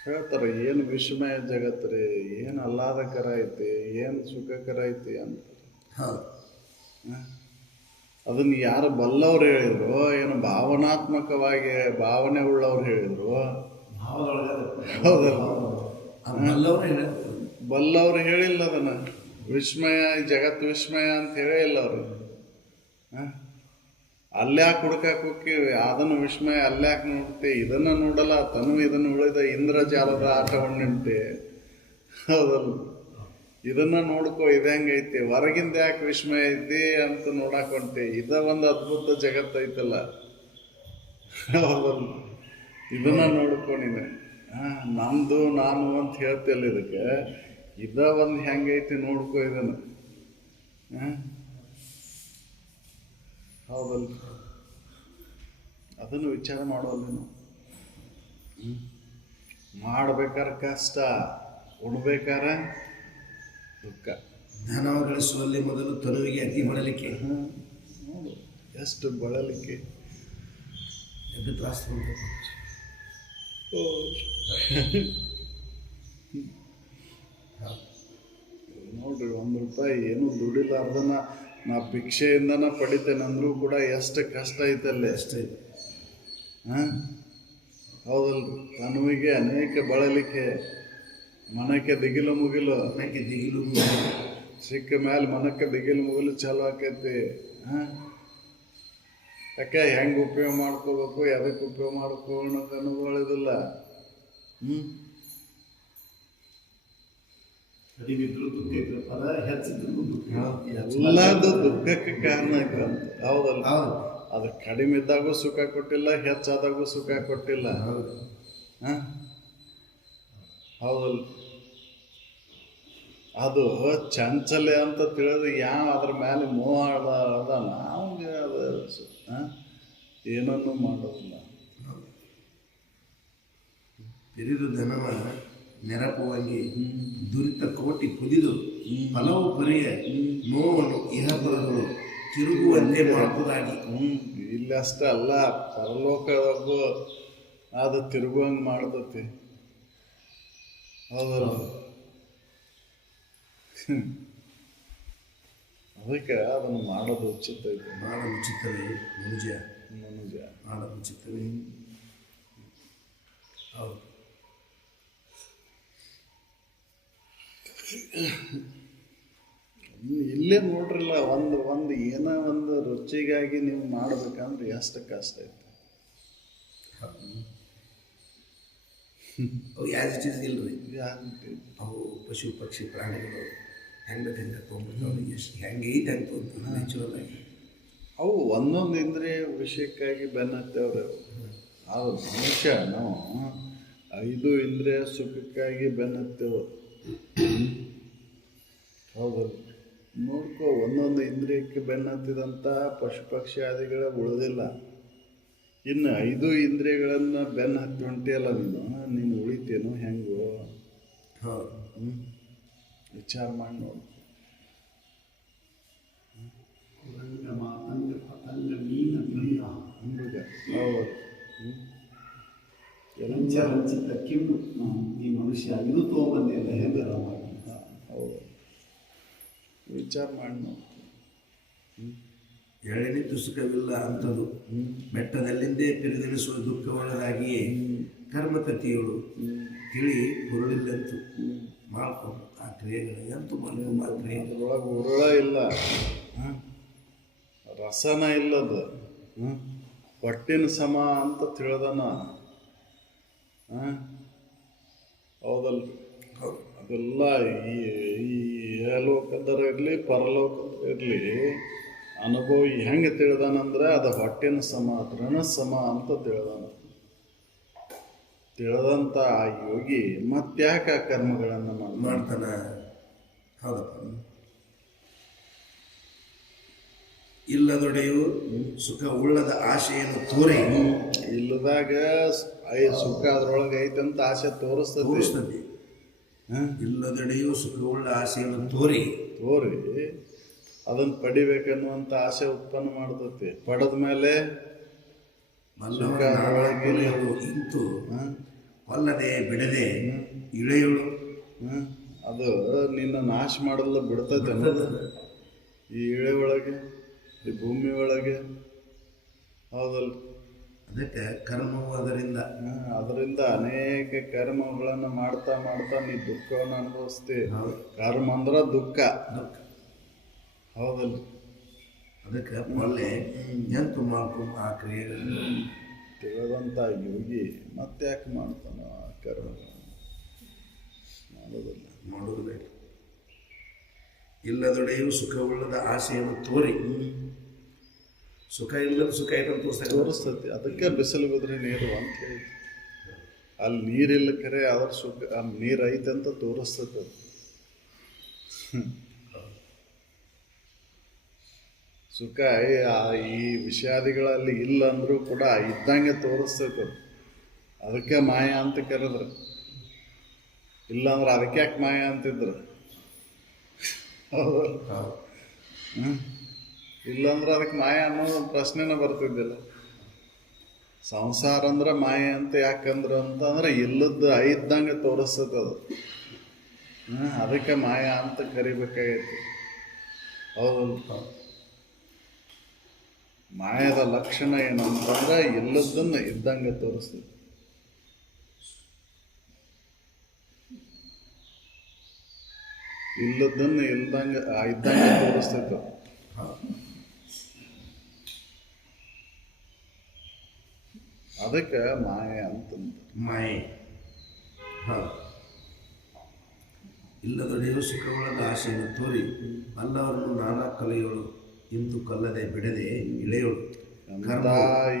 ಹೇಳ್ತಾರೆ, ಏನು ವಿಸ್ಮಯ ಜಗತ್ರಿ, ಏನು ಆಹ್ಲಾದಕರ ಐತಿ, ಏನು ಸುಖಕರ ಐತಿ ಅಂತ. ಅದನ್ನು ಯಾರು ಬಲ್ಲವ್ರು ಹೇಳಿದ್ರು, ಏನು ಭಾವನಾತ್ಮಕವಾಗಿ ಭಾವನೆ ಉಳ್ಳವ್ರು ಹೇಳಿದ್ರು? ಹೌದಲ್ಲ? ಬಲ್ಲವ್ರು ಹೇಳಿಲ್ಲ ಅದನ್ನ. ವಿಸ್ಮಯ, ಜಗತ್ ವಿಸ್ಮಯ ಅಂತ ಹೇಳಿಲ್ಲ ಅವರು. ಅಲ್ಯಾಕೆ ಹುಡ್ಕಾಕ್ ಹೋಗ್ತೀವಿ? ಅದನ್ನು ವಿಸ್ಮಯ ಅಲ್ಯಾಕೆ ನೋಡ್ತಿ? ಇದನ್ನ ನೋಡಲ್ಲ, ತನು ಇದನ್ನು ಉಳಿದ ಇಂದ್ರಜಾಲದ ಆಟವನ್ನುಂಟೆ. ಹೌದಲ್ಲ? ಇದನ್ನ ನೋಡ್ಕೋ, ಇದು ಹೆಂಗೈತಿ, ಹೊರಗಿಂದ ಯಾಕೆ ವಿಸ್ಮಯ ಐತಿ ಅಂತ ನೋಡಾಕೊಂತೆ. ಇದ ಒಂದು ಅದ್ಭುತ ಜಗತ್ತು ಐತಲ್ಲ. ಹೌದಲ್ಲ? ಇದನ್ನ ನೋಡ್ಕೊ ನೀನು. ನಮ್ದು ನಾನು ಅಂತ ಹೇಳ್ತಿಲ್ಲ ಇದಕ್ಕೆ. ಇದ ಒಂದು ಹೆಂಗೈತಿ ನೋಡ್ಕೋ ಇದನ್ನ. ಹೌದಲ್ಲ? ಅದನ್ನು ವಿಚಾರ ಮಾಡೋಲ್ಲ ನಾವು. ಮಾಡ್ಬೇಕಾದ್ರೆ ಕಷ್ಟ, ಉಣ್ಬೇಕಾರ ದುಃಖ. ಧನವ ಗಳಿಸುವಲ್ಲಿ ಮೊದಲು ತನುವಿಗೆ ಅತಿ ಬಳಲಿಕೆ. ನೋಡು ಎಷ್ಟು ಬಳಲಿಕೆ. ಎಷ್ಟು ತ್ರಾಸ. ನೋಡ್ರಿ, ₹1 ಏನೂ ದುಡಿಲಾರ್ದನ ನಾ ಭಿಕ್ಷೆಯಿಂದನ ಪಡಿತೇನೆ ಅಂದ್ರೂ ಕೂಡ ಎಷ್ಟು ಕಷ್ಟ ಐತಲ್ಲೇ. ಅಷ್ಟೈತೆ. ಹೌದಲ್ರಿ? ತನುವಿಗೆ ಅನೇಕ ಬಳಲಿಕೆ, ಮನಕ್ಕೆ ದಿಗಿಲು ಮುಗಿಲು. ಸಿಕ್ಕ ಮೇಲೆ ಮನಕ್ಕೆ ದಿಗಿಲು ಮುಗಿಲು ಚಾಲು ಆಕೈತಿ. ಯಾಕೆ ಹೆಂಗೆ ಉಪಯೋಗ ಮಾಡ್ಕೋಬೇಕು, ಎದಕ್ಕೆ ಉಪಯೋಗ ಮಾಡ್ಕೋಣಕ್ಕೆ ಅನುಭವಿದಿಲ್ಲ. ಎಲ್ಲದು ದುಃಖಕ್ಕೆ ಕಾರಣ ಐತಂತ. ಹೌದಲ್ಲ? ಅದು ಕಡಿಮೆ ಇದ್ದಾಗೂ ಸುಖ ಕೊಟ್ಟಿಲ್ಲ, ಹೆಚ್ಚಾದಾಗೂ ಸುಖ ಕೊಟ್ಟಿಲ್ಲ. ಹೌದಲ್ಲ? ಅದು ಚಂಚಲೆ ಅಂತ ತಿಳಿದು ಯಾವ ಅದ್ರ ಮೇಲೆ ಮೋಹ ಅದ ನಮ್ಗೆ ಅದು ಏನನ್ನೂ ಮಾಡೋದಿಲ್ಲ. ಬಿರಿದು ಧನವ ನೆರಪುವಾಗಿ ದುರಿತ ಕೋಟಿ ಕುದಿದು ಫಲವು ಪರಿಯ ನೋವನ್ನು ಇಹಪರಗಳು ತಿರುಗುವಂತೆ ಮಾಡುವುದಾಗಿ. ಇಲ್ಲಿ ಅಷ್ಟೇ ಅಲ್ಲ, ಪರಲೋಕದಾಗೂ ಅದು ತಿರುಗುವಂಗೆ ಮಾಡ್ತತಿ. ಹೌದಲ್ಲ? ಅದಕ್ಕೆ ಅದನ್ನು ಮಾಡೋದು ಉಚಿತ ಐತೆ. ಭಾಳ ಉಚಿತವೇ ನಿಜ. ಮನುಜ ಮಾಡಲು ಚಿತ್ತವೇ. ಹೌದು. ಇಲ್ಲೇ ನೋಡ್ರಲ್ಲ, ಒಂದು ಏನೋ ಒಂದು ರುಚಿಗಾಗಿ ನೀವು ಮಾಡ್ಬೇಕಂದ್ರೆ ಎಷ್ಟು ಕಷ್ಟ ಐತೆ. ಅವು ಯಾವ್ದು ಚೀಸ್ ಇಲ್ರಿ. ಯಾಕೆ ಅವು ಪಶು ಪಕ್ಷಿ ಪ್ರಾಣಿಗಳು ಹೆಂಗೆ ಹೆಂಗೆ ತೊಗೊಂಡ್ಬಿಡ್ತಾವೆ, ಎಷ್ಟು ಹೆಂಗೆ ಐತೆ ಅಂತ ತೊಗೊಂಡು ನ್ಯಾಚುರಲ್ ಆಗಿ. ಅವು ಒಂದೊಂದು ಇಂದ್ರಿಯ ವಿಷಯಕ್ಕಾಗಿ ಬೆನ್ನತ್ತೇವ್ರಿ. ಆದ್ರೆ ಮನುಷ್ಯ ನಾವು 5 ಇಂದ್ರಿಯ ಸುಖಕ್ಕಾಗಿ ಬೆನ್ನತ್ತೇವೆ. ಹೌದಲ್ಲ? ನೋಡ್ಕೊ, ಒಂದೊಂದು ಇಂದ್ರಿಯಕ್ಕೆ ಬೆನ್ನತ್ತಿದಂಥ ಪಶು ಪಕ್ಷಿ ಆದಿಗಳ ಉಳಿದಿಲ್ಲ. ಇನ್ನು 5 ಇಂದ್ರಿಯಗಳನ್ನು ಬೆನ್ನು ಹತ್ತಿ ಹೊಂಟಿಯಲ್ಲ ನೀನು ಉಳಿತೇನೋ ಹೆಂಗೋ? ಹೌದು. ವಿಚಾರ ಮಾಡಿ ನೋಡು. ಕುರಂಗ ಮಾತಂಗ ಪತಂಗ ಮೀನ ಮೀನ ಅಂಬುಗ ಹೌದು. ಲಂಚ ವಂಚಿತ ಕಿಮ್ಮು ಈ ಮನುಷ್ಯ ಇದು ತೊಗೊಂಬಂದಿಲ್ಲ ಹೆಂಗರ ಹೌದು. ವಿಚಾರ ಮಾಡಿ ನೋಡು. ಎಳೆನಿದ್ದು ಸುಖವಿಲ್ಲ ಅಂಥದ್ದು ಬೆಟ್ಟದಲ್ಲಿಂದೇ ಪಿರಿದಿರಿಸುವ ದುಃಖವೊಳಗಾಗಿಯೇ ಕರ್ಮಕಥೆಯಳು ತಿಳಿ ಹುರುಳಿಲ್ಲಂತೂ ಮಾಡ್ಕೊಂಡು ಆ ಕ್ರಿಯೆಗಳು ಎಂತೂ ಮಾಡ್ಕೊಂಡು ಆ ಕ್ರಿಯೆ ಅದ್ರೊಳಗೆ ಉರುಳ ಇಲ್ಲ, ರಸನ ಇಲ್ಲದ, ಹೊಟ್ಟಿನ ಸಮ ಅಂತ ತಿಳಿದನ. ಹೌದಲ್ರಿ? ಅದೆಲ್ಲ ಈ ಲೋಕದರ ಇರಲಿ ಪರಲೋಕದ ಇರಲಿ ಅನುಭವಿ ಹೆಂಗೆ ತಿಳಿದಾನಂದ್ರೆ ಅದು ಹೊಟ್ಟಿನ ಸಮ, ಋಣ ಸಮ ಅಂತ ತಿಳಿದಾನ. ತಿಳಿದಂಥ ಆ ಯೋಗಿ ಮತ್ತ್ಯಾಕೆ ಆ ಕರ್ಮಗಳನ್ನು ಮಾಡ್ತಾನ? ಹೌದಪ್ಪ. ಇಲ್ಲದೊಡೆಯು ಸುಖ ಉಳ್ಳದ ಆಶೆಯನ್ನು ತೋರಿ ಇಲ್ಲದಾಗ ಸುಖ ಅದ್ರೊಳಗೆ ಐತಂತ ಆಸೆ ತೋರಿಸ್ತದೆ. ಇಲ್ಲದೊಡೆಯು ಸುಖವುಳ್ಳ ಆಸೆಯನ್ನು ತೋರಿ ಅದನ್ನು ಪಡಿಬೇಕನ್ನುವಂಥ ಆಸೆ ಉತ್ಪನ್ನ ಮಾಡ್ತತಿ. ಪಡೆದ ಮೇಲೆ ಇಂತು ಕೊಲ್ಲದೆ ಬಿಡದೆ ಇಳೆಯುಳು ಅದು ನಿನ್ನ ನಾಶ ಮಾಡಲು ಬಿಡ್ತೈತೆ ಈ ಇಳೆ ಒಳಗೆ, ಈ ಭೂಮಿ ಒಳಗೆ. ಹೌದಲ್ಲ? ಅದಕ್ಕೆ ಕರ್ಮವು ಅದರಿಂದ ಅನೇಕ ಕರ್ಮಗಳನ್ನು ಮಾಡ್ತಾ ನೀ ದುಃಖವನ್ನು ಅನುಭವಿಸ್ತೀವಿ. ಕರ್ಮ ಅಂದ್ರೆ ದುಃಖ. ಹೌದಲ್ಲ? ಅದಕ್ಕೆ ಒಳ್ಳೆ ಎಂತು ಮಾಡ್ಕೊಂಡು ಆ ಕ್ರಿಯೆಗಳನ್ನು ತಿಳಿದಂಥ ಯೋಗಿ ಮತ್ತೆ ಯಾಕೆ ಮಾಡ್ತಾನ ಆ ಕರ್ಮಗಳನ್ನು? ಮಾಡೋದಿಲ್ಲ. ಇಲ್ಲದೊಡೆಯು ಸುಖವುಳ್ಳದ ಆಸೆಯನ್ನು ತೋರಿ ಸುಖ ಇಲ್ಲದ ಸುಖ ಐತಂತ ತೋರಿಸ್ತತಿ. ಅದಕ್ಕೆ ಬಿಸಿಲು ಬಿದ್ರೆ ನೀರು ಅಂತ ಹೇಳಿ ಅಲ್ಲಿ ನೀರಿಲ್ಲ ಕರೆ ಅದ್ರ ಸುಖ ನೀರು ಐತಂತ ತೋರಿಸ್ತದೆ ಅದು. ಸುಖ ಈ ವಿಷಯಾದಿಗಳಲ್ಲಿ ಇಲ್ಲ ಅಂದರೂ ಕೂಡ ಇದ್ದಂಗೆ ತೋರಿಸ್ತೈತೆ. ಅದಕ್ಕೆ ಮಾಯ ಅಂತ ಕರೆದ್ರೆ. ಇಲ್ಲಾಂದ್ರೆ ಅದಕ್ಕೆ ಯಾಕೆ ಮಾಯ ಅಂತಿದ್ರು? ಹೌದು. ಇಲ್ಲಾಂದ್ರೆ ಅದಕ್ಕೆ ಮಾಯ ಅನ್ನೋ ಒಂದು ಪ್ರಶ್ನೆನೇ ಬರ್ತಿದ್ದಿಲ್ಲ. ಸಂಸಾರ ಅಂದ್ರೆ ಮಾಯ ಅಂತ ಯಾಕಂದ್ರೆ ಅಂತಂದ್ರೆ ಇಲ್ಲದ್ದು ಇದ್ದಂಗೆ ತೋರಿಸ್ತೈತೆ ಅದು. ಅದಕ್ಕೆ ಮಾಯ ಅಂತ ಕರಿಬೇಕಾಗೈತಿ. ಹೌದಲ್ಲ? ಮಾಯದ ಲಕ್ಷಣ ಏನಂತಂದ್ರೆ ಇಲ್ಲದನ್ನು ಇದ್ದಂಗೆ ತೋರಿಸ್ತೈತಿ. ಇಲ್ಲದನ್ನು ಇದ್ದಂಗೆ ತೋರಿಸ್ತೈತೆ. ಅದಕ್ಕೆ ಮಾಯೆ ಅಂತಂದು. ಮಾಯೆ. ಇಲ್ಲದೊಡೆಯು ಸುಖವುಳ್ಳದ ಆಸೆಯನ್ನು ತೋರಿ ಬಲ್ಲವರನ್ನು ನಾನಾ ಕಲೆಯೋಳು ಇಂದು ಕೊಲ್ಲದೆ ಬಿಡದೆ ಇಳೆಯೋಳು. ಎಂತ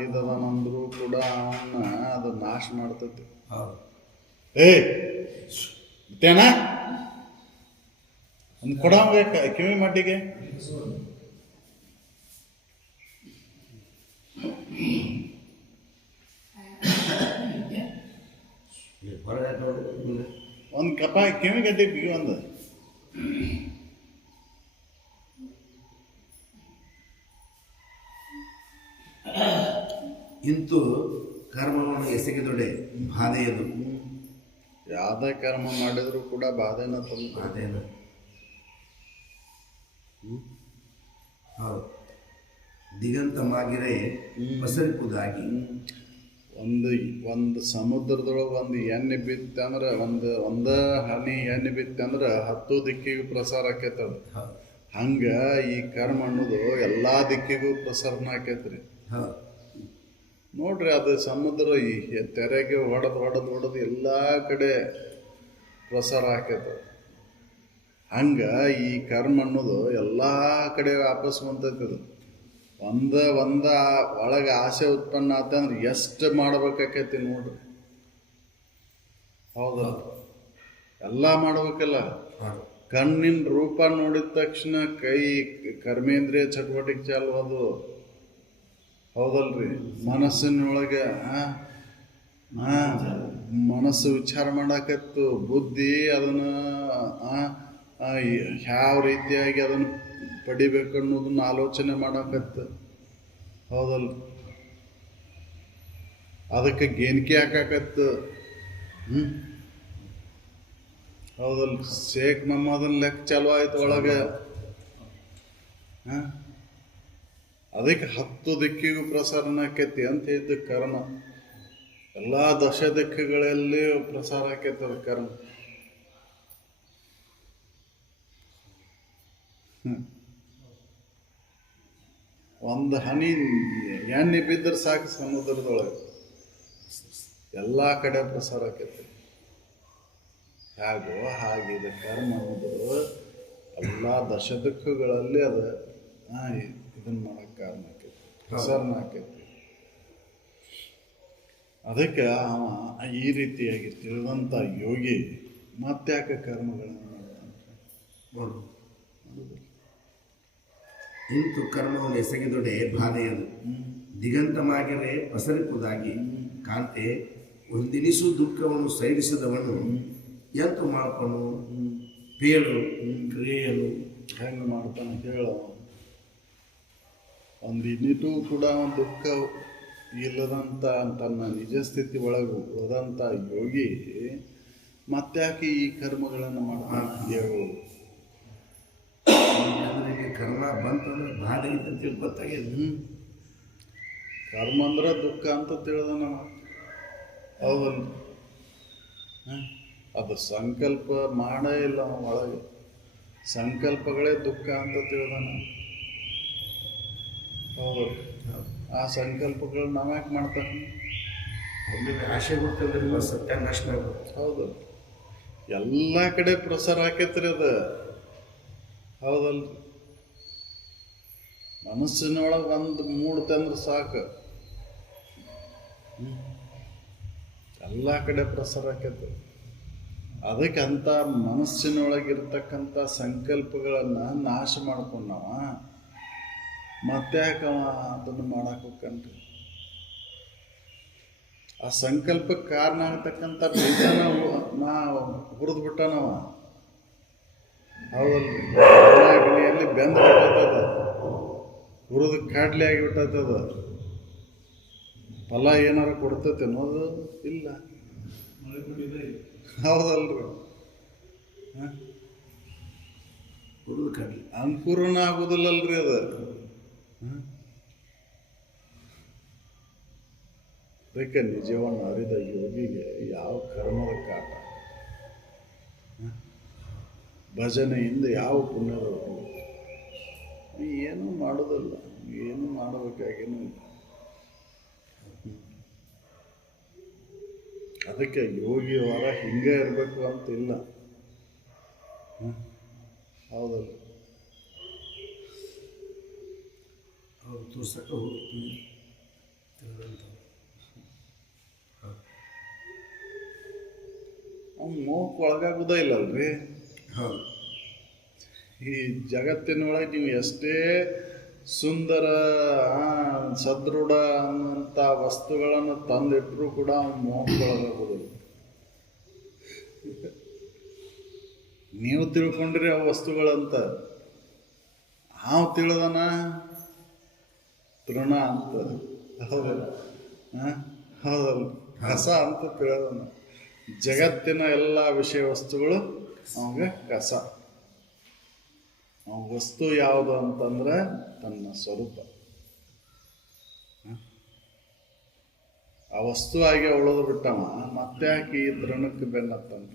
ಇದದನಂದ್ರೂ ಕೂಡ ಅವನ್ನ ಅದು ನಾಶ ಮಾಡ್ತೈತಿ. ಮತ್ತೇನ ಒಂದು ಕೊಡಂಗ ಕಿವಿ ಮಟ್ಟಿಗೆ ಒಂದು ಕಪ ಕಿವಿ ಗಡ್ಡಿ ಬಿಗಿ ಒಂದು ಇಂತು ಕರ್ಮವನ್ನು ಎಸಗಿದೊಡೆ ಬಾಧೆಯದು. ಯಾವುದೇ ಕರ್ಮ ಮಾಡಿದ್ರು ಕೂಡ ಬಾಧೆನ ಬಾಧೆನ. ಹೌದು. ದಿಗಂತಮಾಗಿರೇ ಪಸರಿಪುದಾಗಿ. ಒಂದು ಸಮುದ್ರದೊಳಗೆ ಒಂದು ಎಣ್ಣೆ ಬಿತ್ತಂದ್ರೆ ಒಂದ ಹನಿ ಎಣ್ಣೆ ಬಿತ್ತಂದ್ರೆ 10 ದಿಕ್ಕಿಗೂ ಪ್ರಸಾರ ಆಕೈತದ. ಹಂಗೆ ಈ ಕರ್ಮ ಅನ್ನೋದು ಎಲ್ಲ ದಿಕ್ಕಿಗೂ ಪ್ರಸಾರನ ಆಕೈತ್ರಿ. ನೋಡ್ರಿ, ಅದು ಸಮುದ್ರ ಈ ತೆರೆಗೆ ಹೊಡೆದು ಎಲ್ಲ ಕಡೆ ಪ್ರಸಾರ ಆಕೈತ. ಹಂಗೆ ಈ ಕರ್ಮ ಅನ್ನೋದು ಎಲ್ಲ ಕಡೆ ವಾಪಸ್ ಬಂತೈತದ. ಒಂದ ಒಳಗೆ ಆಸೆ ಉತ್ಪನ್ನ ಆತಂದ್ರೆ ಎಷ್ಟು ಮಾಡ್ಬೇಕಾಕೈತಿ ನೋಡ್ರಿ. ಹೌದಾ? ಎಲ್ಲ ಮಾಡ್ಬೇಕಲ್ಲ. ಕಣ್ಣಿನ ರೂಪ ನೋಡಿದ ತಕ್ಷಣ ಕೈ ಕರ್ಮೇಂದ್ರಿಯ ಚಟುವಟಿಕೆ ಚಾಲು ಅದು. ಹೌದಲ್ರಿ? ಮನಸ್ಸಿನೊಳಗೆ ಮನಸ್ಸು ವಿಚಾರ ಮಾಡಾಕತ್ತು, ಬುದ್ಧಿ ಅದನ್ನ ಯಾವ ರೀತಿಯಾಗಿ ಅದನ್ನು ಪಡಿಬೇಕು ಅನ್ನೋದನ್ನ ಆಲೋಚನೆ ಮಾಡಾಕತ್ತ. ಹೌದಲ್ರಿ? ಅದಕ್ಕೆ ಗೇಣಿಕೆ ಹಾಕಾಕತ್ತು. ಹೌದಲ್ರಿ? ಶೇಖ್ ಮೊಹಮ್ಮದನ್ ಲೆಕ್ಕ ಚಾಲು ಆಯ್ತು ಒಳಗೆ. ಅದಕ್ಕೆ 10 ದಿಕ್ಕಿಗೂ ಪ್ರಸಾರನ ಆಕೈತಿ ಅಂತ ಹೇಳಿದ್ದು ಕರ್ಮ. ಎಲ್ಲ 10 ದಿಕ್ಕುಗಳಲ್ಲಿ ಪ್ರಸಾರ ಆಕೈತದ ಕರ್ಮ. ಒಂದು ಹನಿ ಎಣ್ಣೆ ಬಿದ್ದರೆ ಸಾಕು ಸಮುದ್ರದೊಳಗೆ ಎಲ್ಲ ಕಡೆ ಪ್ರಸಾರ ಆಕೈತಿ. ಹೇಗೋ ಹಾಗಿದೆ ಕರ್ಮ ಅನ್ನೋದು ಎಲ್ಲ 10 ದಿಕ್ಕುಗಳಲ್ಲಿ ಅದು ಇದನ್ನ ಮಾಡಕ್ಕೆ ಕಾರಣ ಆಕೈತಿ, ಪ್ರಸಾರನ ಆಕೈತಿ. ಅದಕ್ಕೆ ಅವ ಈ ರೀತಿಯಾಗಿ ತಿಳಿದಂಥ ಯೋಗಿ ಮತ್ತ್ಯಾಕೆ ಕರ್ಮಗಳನ್ನು ಮಾಡ್ತಾನೆ? ಇಂತು ಕರ್ಮವನ್ನು ಎಸಗಿದೊಡೆ ಬಾಧೆಯದು. ದಿಗಂತಮಾಗಿರೇ ಪಸರಿಪುದಾಗಿ. ಕಾಂತೆ ಒಂದಿನಿಸು ದುಃಖವನ್ನು ಸೈರಿಸಿದವನು ಎಂತು ಮಾಡ್ಕೊಂಡು ಪೇಳು ಕ್ರಿಯೆಯಲು ಹೆಂಗೆ ಮಾಡ್ತಾನೆ ಹೇಳ. ಒಂದು ಇನ್ನಿಟೂ ಕೂಡ ದುಃಖ ಇಲ್ಲದಂಥ ತನ್ನ ನಿಜ ಸ್ಥಿತಿ ಒಳಗೆ ಉಳಿದಂಥ ಯೋಗಿ ಮತ್ತ್ಯಾಕೆ ಈ ಕರ್ಮಗಳನ್ನು ಮಾಡ್ತಾನೆ ಹೇಳು. ಕರ್ಮ ಬಂತಂದ್ರೆ ಬಾಧೆ ಅಂತ ಗೊತ್ತಾಗಿದೆ. ಕರ್ಮ ಅಂದ್ರೆ ದುಃಖ ಅಂತ ತಿಳಿದಾನ. ಹೌದಲ್ಲ? ಅದು ಸಂಕಲ್ಪ ಮಾಡೇ ಇಲ್ಲ ಒಳಗೆ. ಸಂಕಲ್ಪಗಳೇ ದುಃಖ ಅಂತ ತಿಳಿದಾನ. ಹೌದಲ್ಲ? ಆ ಸಂಕಲ್ಪಗಳು ನಾವ್ಯಾಕೆ ಮಾಡ್ತಾನೆ? ಒಮ್ಮೆ ಆಸೆ ಗೊತ್ತಂದ್ರೆ ಸತ್ಯಾನಾಶ ಮಾಡ್ಬೇಕು. ಹೌದು, ಎಲ್ಲ ಕಡೆ ಪ್ರಸಾರ ಆಕೈತ್ರಿ ಅದು. ಹೌದಲ್ರಿ? ಮನಸ್ಸಿನೊಳಗೆ ಒಂದು ಮೂಡ್ತಂದ್ರೆ ಸಾಕು, ಎಲ್ಲ ಕಡೆ ಪ್ರಸಾರ ಆಕೈತೆ. ಅದಕ್ಕೆ ಅಂಥ ಮನಸ್ಸಿನೊಳಗಿರ್ತಕ್ಕಂಥ ಸಂಕಲ್ಪಗಳನ್ನು ನಾಶ ಮಾಡ್ಕೊಂಡವ ಮತ್ತ್ಯಾಕೆ ಅದನ್ನು ಮಾಡಕ್ಕೆ ಹೋಗ್ಕಂಡ್ರಿ? ಆ ಸಂಕಲ್ಪಕ್ಕೆ ಕಾರಣ ಆಗ್ತಕ್ಕಂಥ ಬೀಜನ ಹುರಿದು ಬಿಟ್ಟನವ. ಹೌದಲ್ರಿ? ಅಗ್ನಿಯಲ್ಲಿ ಬೆಂದು ಬಿಟ್ಟದ, ಹುರಿದು ಕಾಡ್ಲಿ ಆಗಿಬಿಟ್ಟದ. ಫಲ ಏನಾರ ಕೊಡ್ತೈತೆ ಅನ್ನೋದು ಇಲ್ಲ. ಹೌದಲ್ರಿ? ಹುರಿದು ಕಾಡ್ಲಿ ಅಂಕುರನ ಆಗುದಿಲ್ಲಲ್ರಿ ಅದು. ಅದಕ್ಕೆ ನಿಜವನ್ನು ಅರಿದ ಯೋಗಿಗೆ ಯಾವ ಕರ್ಮದ ಕಾಟ, ಭಜನೆಯಿಂದ ಯಾವ ಪುಣ್ಯದ ಏನೂ ಮಾಡೋದಲ್ಲ, ಏನು ಮಾಡಬೇಕಾಗೇನೂ ಇಲ್ಲ. ಅದಕ್ಕೆ ಯೋಗಿಯವರ ಹಿಂಗೆ ಇರಬೇಕು ಅಂತಿಲ್ಲ. ಹೌದಲ್ಲ? ಅವ್ರು ತೋರ್ಸಕ್ಕೆ ಹೋಗ್ತೀವಿ. ಅವ್ನು ಮೋಹಕ್ಕೆ ಒಳಗಾಗೋದೇ ಇಲ್ಲಲ್ರಿ. ಹೌದು. ಈ ಜಗತ್ತಿನೊಳಗೆ ನೀವು ಎಷ್ಟೇ ಸುಂದರ ಸದೃಢ ಅನ್ನೋಂಥ ವಸ್ತುಗಳನ್ನು ತಂದಿಟ್ಟರೂ ಕೂಡ ಮೋಹಕ್ಕೊಳಗಾಗೋದಿಲ್ಲ. ನೀವು ತಿಳ್ಕೊಂಡ್ರಿ ಆ ವಸ್ತುಗಳಂತ, ಹಾವು ತಿಳಿದನ ತೃಣ ಅಂತ. ಹೌದಲ್ಲ? ಹೌದಲ್ಲ? ಕಸ ಅಂತ ತಿಳಿದನ. ಜಗತ್ತಿನ ಎಲ್ಲ ವಿಷಯ ವಸ್ತುಗಳು ಅವಂಗೆ ಕಸ. ವಸ್ತು ಯಾವುದು ಅಂತಂದ್ರೆ ತನ್ನ ಸ್ವರೂಪ. ಆ ವಸ್ತು ಆಗಿ ಉಳಿದು ಬಿಟ್ಟವ ಮತ್ತೆ ಯಾಕೆ ಈ ತೃಣಕ್ಕೆ ಬೆನ್ನತ್ತಂತ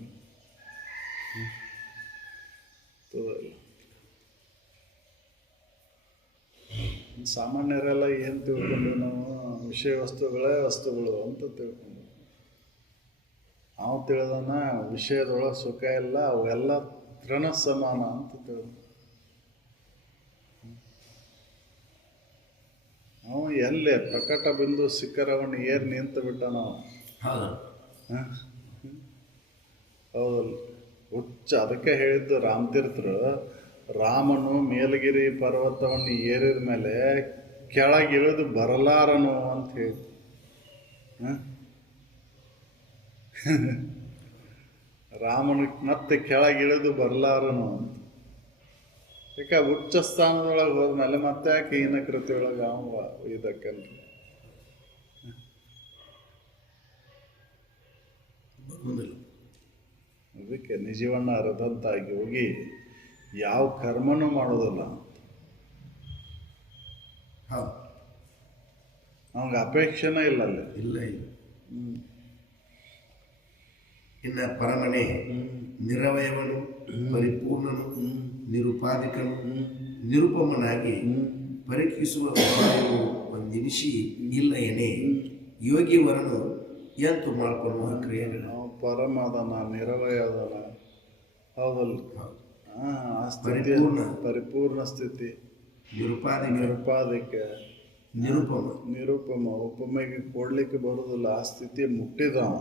ಸಾಮಾನ್ಯರೆಲ್ಲ ಏನು ತಿಳ್ಕೊಂಡು ನಾವು ವಿಷಯ ವಸ್ತುಗಳೇ ವಸ್ತುಗಳು ಅಂತ ತಿಳ್ಕೊಂಡು ನಾವು ತಿಳಿದನ ವಿಷಯದೊಳಗೆ ಸುಖ ಇಲ್ಲ ಅವೆಲ್ಲ ತೃಣ ಸಮಾನ ಅಂತ ತಿಳಿದ ಅವ ಎಲ್ಲೇ ಪ್ರಕಟ ಬಿಂದು ಶಿಖರವನ್ನು ಏರ್ ನಿಂತು ಬಿಟ್ಟ ನಾವು ಹೌದಲ್ಲ ಹುಚ್ಚ ಅದಕ್ಕೆ ಹೇಳಿದ್ದು ರಾಮತೀರ್ಥರು ರಾಮನು ಮೇಲಗಿರಿ ಪರ್ವತವನ್ನು ಏರಿದ ಮೇಲೆ ಕೆಳಗಿಳಿದು ಬರಲಾರನು ಅಂತ ಹೇಳಿದ್ರು ರಾಮನು ಮತ್ತೆ ಕೆಳಗಿಳಿದು ಬರಲಾರನು ಅಂತ ಯಾಕೆ ಉಚ್ಚ ಸ್ಥಾನದೊಳಗೆ ಹೋದ್ಮೇಲೆ ಮತ್ತೆ ಯಾಕೆ ಹೀನ ಕೃತಿಯೊಳಗೆ ಅವ ಇದಕ್ಕಲ್ರಿ ಅದಕ್ಕೆ ನಿಜವನ್ನ ಅರದಂತಾಗಿ ಹೋಗಿ ಯಾವ ಕರ್ಮನೂ ಮಾಡೋದಿಲ್ಲ ಅವಂಗ ಅಪೇಕ್ಷೆನೇ ಇಲ್ಲ ಅಲ್ಲಿ ಇಲ್ಲ ಇನ್ನು ಪರಮನೆ ನಿರವಯವನು ಪರಿಪೂರ್ಣನು ನಿರುಪಾಧಿಕನು ನಿರುಪಮನಾಗಿ ಪರೀಕ್ಷಿಸುವ ಉಪಾಯವು ಒಂದಿನಿಸಿ ಇಲ್ಲ ಏನೇ ಯೋಗಿ ವರನು ಎಂತು ಮಾಡ್ಕೊಳ್ಳುವ ಕ್ರಿಯೆಗಳು ನಾವು ಪರಮ ಅದನ ನಿರವಯ ಅದನ ಹೌದಲ್ಲ ಪರಿಪೂರ್ಣ ಸ್ಥಿತಿ ನಿರುಪಾಧಿಕ ನಿರುಪಮ ಉಪಮೆಗೆ ಕೊಡ್ಲಿಕ್ಕೆ ಬರೋದಿಲ್ಲ ಆ ಸ್ಥಿತಿ ಮುಟ್ಟಿದವ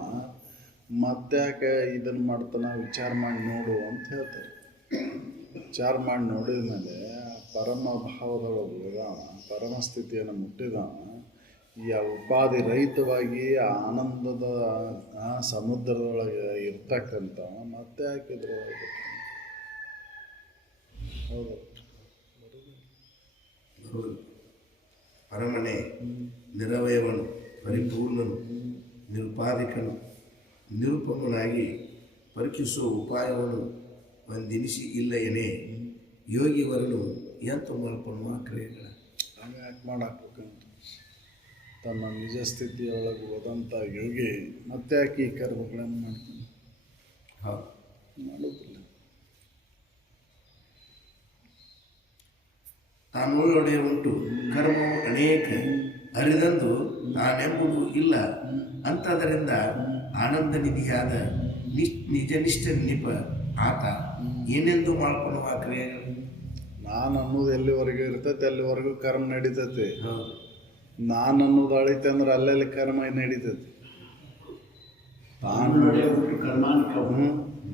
ಮತ್ತ್ಯಾಕೆ ಇದನ್ನು ಮಾಡ್ತಾನ ವಿಚಾರ ಮಾಡಿ ನೋಡು ಅಂತ ಹೇಳ್ತಾರೆ ವಿಚಾರ ಮಾಡಿ ನೋಡಿದ ಮೇಲೆ ಪರಮ ಭಾವದೊಳಗೆ ಹೋದವ ಪರಮ ಸ್ಥಿತಿಯನ್ನು ಮುಟ್ಟಿದವ ಈ ಉಪಾಧಿ ರಹಿತವಾಗಿ ಆನಂದದ ಸಮುದ್ರದೊಳಗೆ ಇರ್ತಕ್ಕಂಥವ ಮತ್ತೆ ಹಾಕಿದ್ರೊಳಗೆ ಹೌದು ಪರಮನೆ ನಿರವಯವನು ಪರಿಪೂರ್ಣನು ನಿರುಪಾಧಿಕನು ನಿರುಪಮನಾಗಿ ಪರೀಕ್ಷಿಸುವ ಉಪಾಯವನ್ನು ಒಂದಿನಿಸಿ ಇಲ್ಲ ಏನೇ ಯೋಗಿ ವರನು ಎಂತ ಮಲ್ಪಡುವ ಕ್ರಿಯೆಗಳ ಹಂಗೆ ಯಾಕೆ ಮಾಡಾಕ್ಬೇಕಂತ ತನ್ನ ನಿಜ ಸ್ಥಿತಿಯೊಳಗೆ ಹೋದಂಥ ಯೋಗಿ ಮತ್ತೆ ಯಾಕೆ ಈ ಕರ್ಮಗಳನ್ನು ಮಾಡ್ತಾನೆ ಮಾಡೋದಿಲ್ಲ ತಾನೊಳಗಡೆ ಉಂಟು ಕರ್ಮವು ಅನೇಕ ಅರಿದಂದು ತಾನೆಂಬುದು ಇಲ್ಲ ಅಂತದರಿಂದ ಆನಂದ ನಿಧಿಯಾದ ನಿಜನಿಷ್ಠ ನಿಪ ಆತ ಏನೆಂದು ಮಾಡ್ಕೊಳ್ಳುವ ಕ್ರಿಯೆಗಳು ನಾನು ಅನ್ನೋದು ಎಲ್ಲಿವರೆಗೂ ಇರ್ತೈತೆ ಅಲ್ಲಿವರೆಗೂ ಕರ್ಮ ನಡೀತೈತಿ ನಾನು ಅನ್ನೋದು ಅಳಿತೆ ಅಂದ್ರೆ ಅಲ್ಲೆಲ್ಲಿ ಕರ್ಮ ನಡೀತೈತಿ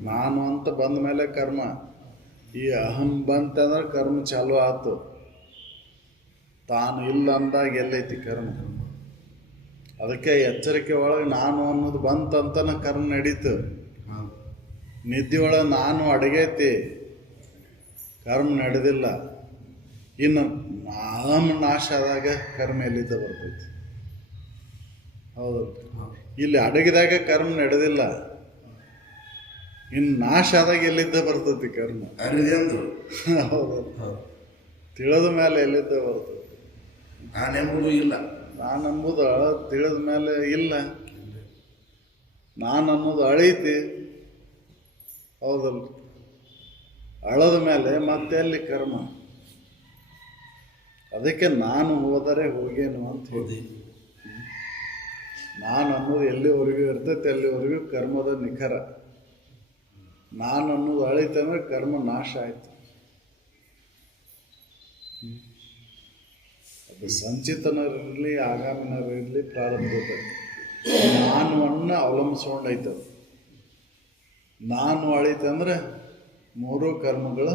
ನಾನು ಅಂತ ಬಂದ ಮೇಲೆ ಕರ್ಮ ಈ ಅಹಂ ಬಂತಂದ್ರೆ ಕರ್ಮ ಚಾಲು ಆಯ್ತು ತಾನು ಇಲ್ಲ ಅಂದಾಗ ಎಲ್ಲೈತಿ ಕರ್ಮ ಅದಕ್ಕೆ ಎಚ್ಚರಿಕೆ ಒಳಗೆ ನಾನು ಅನ್ನೋದು ಬಂತಂತನ ಕರ್ಮ ನಡೀತು ನಿದ್ದೆ ಒಳಗೆ ನಾನು ಅಡಗೈತಿ ಕರ್ಮ ನಡೆದಿಲ್ಲ ಇನ್ನು ಅಹಂ ನಾಶ ಆದಾಗ ಕರ್ಮ ಎಲ್ಲಿದ್ದ ಬರ್ತೈತಿ ಹೌದು ಇಲ್ಲಿ ಅಡಗಿದಾಗ ಕರ್ಮ ನಡೆದಿಲ್ಲ ಇನ್ನು ನಾಶ ಆದಾಗ ಎಲ್ಲಿದ್ದ ಬರ್ತೈತಿ ಕರ್ಮ ಅರಿದಂದು ಹೌದು ತಿಳಿದ ಮೇಲೆ ಎಲ್ಲಿದ್ದ ಬರ್ತೈತಿ ನಾನೆಂಬುದು ಇಲ್ಲ ನಾನಂಬುದು ತಿಳಿದ ಮೇಲೆ ಇಲ್ಲ ನಾನು ಅನ್ನೋದು ಅಳೀತಿ ಹೌದಲ್ಲ ಅಳದ ಮೇಲೆ ಮತ್ತೆ ಅಲ್ಲಿ ಕರ್ಮ ಅದಕ್ಕೆ ನಾನು ಹೋದರೆ ಹೋಗೇನು ಅಂತ ಹೇಳಿ ನಾನು ಅನ್ನೋದು ಎಲ್ಲಿವರೆಗೂ ಇರ್ತೈತೆ ಅಲ್ಲಿವರೆಗೂ ಕರ್ಮದ ನಿಖರ ನಾನು ಅನ್ನೋದು ಅಳೀತೆ ಅಂದ್ರೆ ಕರ್ಮ ನಾಶ ಆಯ್ತು ಅದು ಸಂಚಿತನರಿರಲಿ ಆಗಾಮಿನರಿರಲಿ ಪ್ರಾರಂಭದ ನಾನು ಅನ್ನ ಅವಲಂಬಿಸ್ಕೊಂಡೈತದ ನಾನು ಅಳೀತೆ ಅಂದ್ರೆ ಮೂರು ಕರ್ಮಗಳ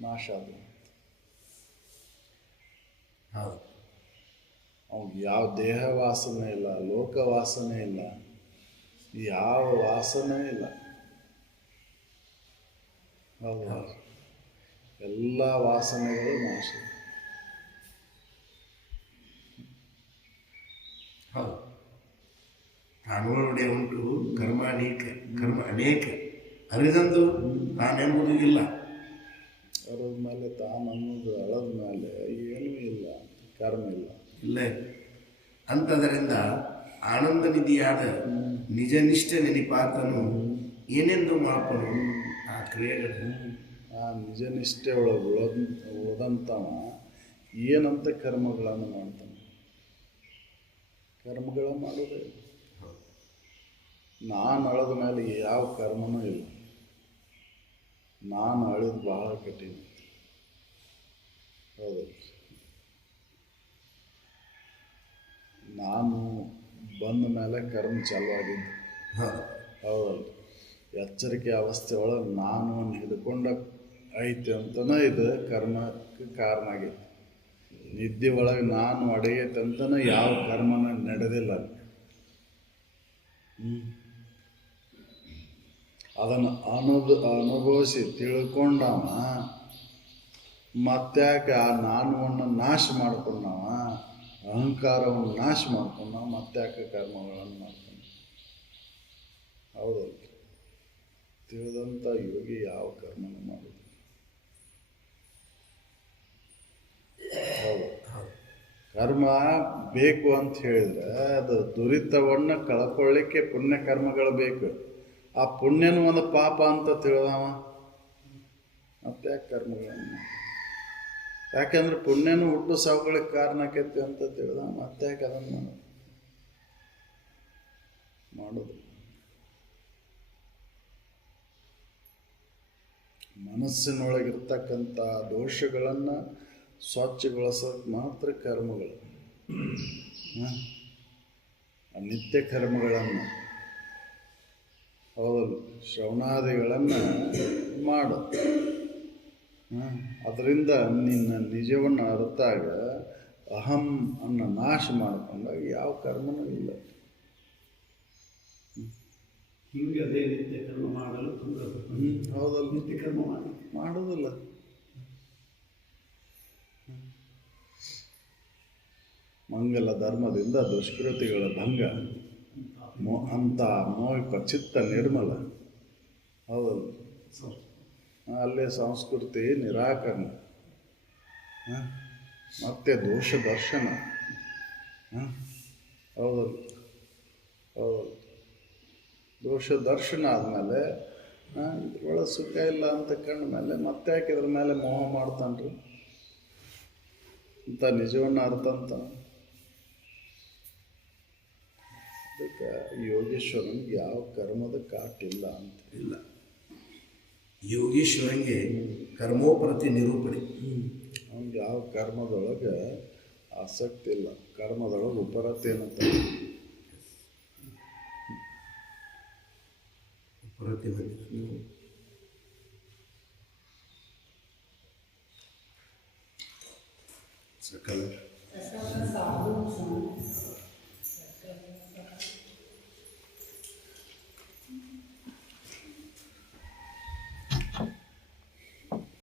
ನಾಶ ಆದವು ಅವ್ಗೆ ಯಾವ ದೇಹ ವಾಸನೆ ಇಲ್ಲ ಲೋಕ ವಾಸನೆ ಇಲ್ಲ ಯಾವ ವಾಸನೆ ಇಲ್ಲ ಹೌದಾ ಎಲ್ಲ ವಾಸನೆಗಳು ನಾಶ ಹೌದು ತಾನೊಳಗಡೆ ಉಂಟು ಕರ್ಮ ಅನೇಕ ಅರಿದಂದು ತಾನೆಂಬುದು ಇಲ್ಲ ಅರದ ಮೇಲೆ ತಾನು ಅನ್ನೋದು ಅಳದ ಮೇಲೆ ಏನೂ ಇಲ್ಲ ಕರ್ಮ ಇಲ್ಲ ಇಲ್ಲ ಅಂತದರಿಂದ ಆನಂದ ನಿಧಿಯಾದ ನಿಜನಿಷ್ಠ ನೆನಪಾತನು ಏನೆಂದು ಮಾಡ್ಕೊಂಡು ಆ ಕ್ರಿಯೆಗಳು ಆ ನಿಜ ನಿಷ್ಠೆ ಒಳಗೆ ಉಳಿದಂಥವ ಏನಂತ ಕರ್ಮಗಳನ್ನು ಮಾಡ್ತಾನೆ. ಕರ್ಮಗಳ ಮಾಡೋದೇ ಇಲ್ಲ. ನಾನು ಅಳದ ಮೇಲೆ ಯಾವ ಕರ್ಮನೂ ಇಲ್ಲ. ನಾನು ಅಳಿದು ಬಹಳ ಕಠಿಣ. ಹೌದು, ನಾನು ಬಂದ ಮೇಲೆ ಕರ್ಮ ಚಾಲುವಾಗಿದ್ದು. ಹೌದಲ್ಲ, ಎಚ್ಚರಿಕೆ ಅವಸ್ಥೆ ಒಳಗೆ ನಾನು ಹಿಡ್ಕೊಂಡ ಐತೆ ಅಂತನೇ ಇದು ಕರ್ಮಕ್ಕೆ ಕಾರಣ ಆಗೈತಿ. ನಿದ್ದೆ ಒಳಗೆ ನಾನು ಅಡಗೈತೆ ಅಂತನೇ ಯಾವ ಕರ್ಮನ ನಡೆದಿಲ್ಲ. ಅದನ್ನು ಅನುಭವಿಸಿ ತಿಳ್ಕೊಂಡವ ಮತ್ತ್ಯಾಕೆ ಆ ನಾನುವನ್ನು ನಾಶ ಮಾಡ್ಕೊಂಡವ, ಅಹಂಕಾರವನ್ನು ನಾಶ ಮಾಡ್ಕೊಂಡವ, ಮತ್ತ್ಯಾಕೆ ಕರ್ಮಗಳನ್ನು ಮಾಡ್ಕೊಂಡ. ಹೌದಲ್ಲ, ತಿಳಿದಂಥ ಯೋಗಿ ಯಾವ ಕರ್ಮನ ಮಾಡೋದು. ಹೌದು, ಕರ್ಮ ಬೇಕು ಅಂತ ಹೇಳಿದ್ರೆ ಅದು ದುರಿತವನ್ನು ಕಳ್ಕೊಳ್ಳಿಕ್ಕೆ ಪುಣ್ಯ ಕರ್ಮಗಳು ಬೇಕು. ಆ ಪುಣ್ಯನೂ ಒಂದು ಪಾಪ ಅಂತ ತಿಳಿದವ ಮತ್ತೆ ಕರ್ಮಗಳನ್ನು. ಯಾಕೆಂದ್ರೆ ಪುಣ್ಯನೂ ಹುಟ್ಟು ಸಾವುಗಳಿಗೆ ಕಾರಣ ಆಕೈತಿ ಅಂತ ತಿಳಿದ ಮತ್ತೆ ಯಾಕೆ ಅದನ್ನು ಮಾಡೋದು. ಮನಸ್ಸಿನೊಳಗಿರ್ತಕ್ಕಂಥ ದೋಷಗಳನ್ನು ಸ್ವಚ್ಛಗೊಳಿಸೋಕೆ ಮಾತ್ರ ಕರ್ಮಗಳು. ನಿತ್ಯ ಕರ್ಮಗಳನ್ನು ಹೌದಲ್ಲ, ಶ್ರವಣಾದಿಗಳನ್ನು ಮಾಡು. ಅದರಿಂದ ನಿನ್ನ ನಿಜವನ್ನು ಅರ್ಥಾಗ ಅಹಂ ಅನ್ನು ನಾಶ ಮಾಡಿಕೊಂಡಾಗ ಯಾವ ಕರ್ಮನೂ ಇಲ್ಲ. ಹಿಂಗೆ ಅದೇ ನಿತ್ಯ ಕರ್ಮ ಮಾಡಲು ಹೌದಲ್ಲ, ನಿತ್ಯ ಕರ್ಮ ಮಾಡೋದಿಲ್ಲ. ಮಂಗಲ ಧರ್ಮದಿಂದ ದುಷ್ಕೃತಿಗಳ ಭಂಗ ಅಂತ ಮೋಹಿಪ ಚಿತ್ತ ನಿರ್ಮಲ. ಹೌದಲ್ಲ, ಅಲ್ಲೇ ಸಂಸ್ಕೃತಿ ನಿರಾಕರಣೆ, ಮತ್ತೆ ದೋಷ ದರ್ಶನ. ಹೌದಲ್ಲ, ಹೌದಲ್ಲ, ದೋಷ ದರ್ಶನ ಆದಮೇಲೆ ಇದ್ರೊಳಗೆ ಸುಖ ಇಲ್ಲ ಅಂತ ಕಂಡ ಮೇಲೆ ಮತ್ತೆ ಯಾಕೆ ಇದ್ರ ಮೇಲೆ ಮೋಹ ಮಾಡ್ತಾನ್ರಿ ಅಂತ ನಿಜವನ್ನು ಅರ್ಥ ಅಂತ. ಅದಕ್ಕೆ ಯೋಗೇಶ್ವರನಿಗೆ ಯಾವ ಕರ್ಮದ ಕಾಟಿಲ್ಲ ಅಂತ ಇಲ್ಲ. ಯೋಗೀಶ್ವರಂಗೆ ಕರ್ಮೋಪರತಿ ನಿರೂಪಣೆ. ಅವ್ನಿಗೆ ಯಾವ ಕರ್ಮದೊಳಗೆ ಆಸಕ್ತಿ ಇಲ್ಲ. ಕರ್ಮದೊಳಗೆ ಉಪರತಿ ಏನಂತ ಉಪರತಿ ಬಂದಿದೆ. ಸಕಲ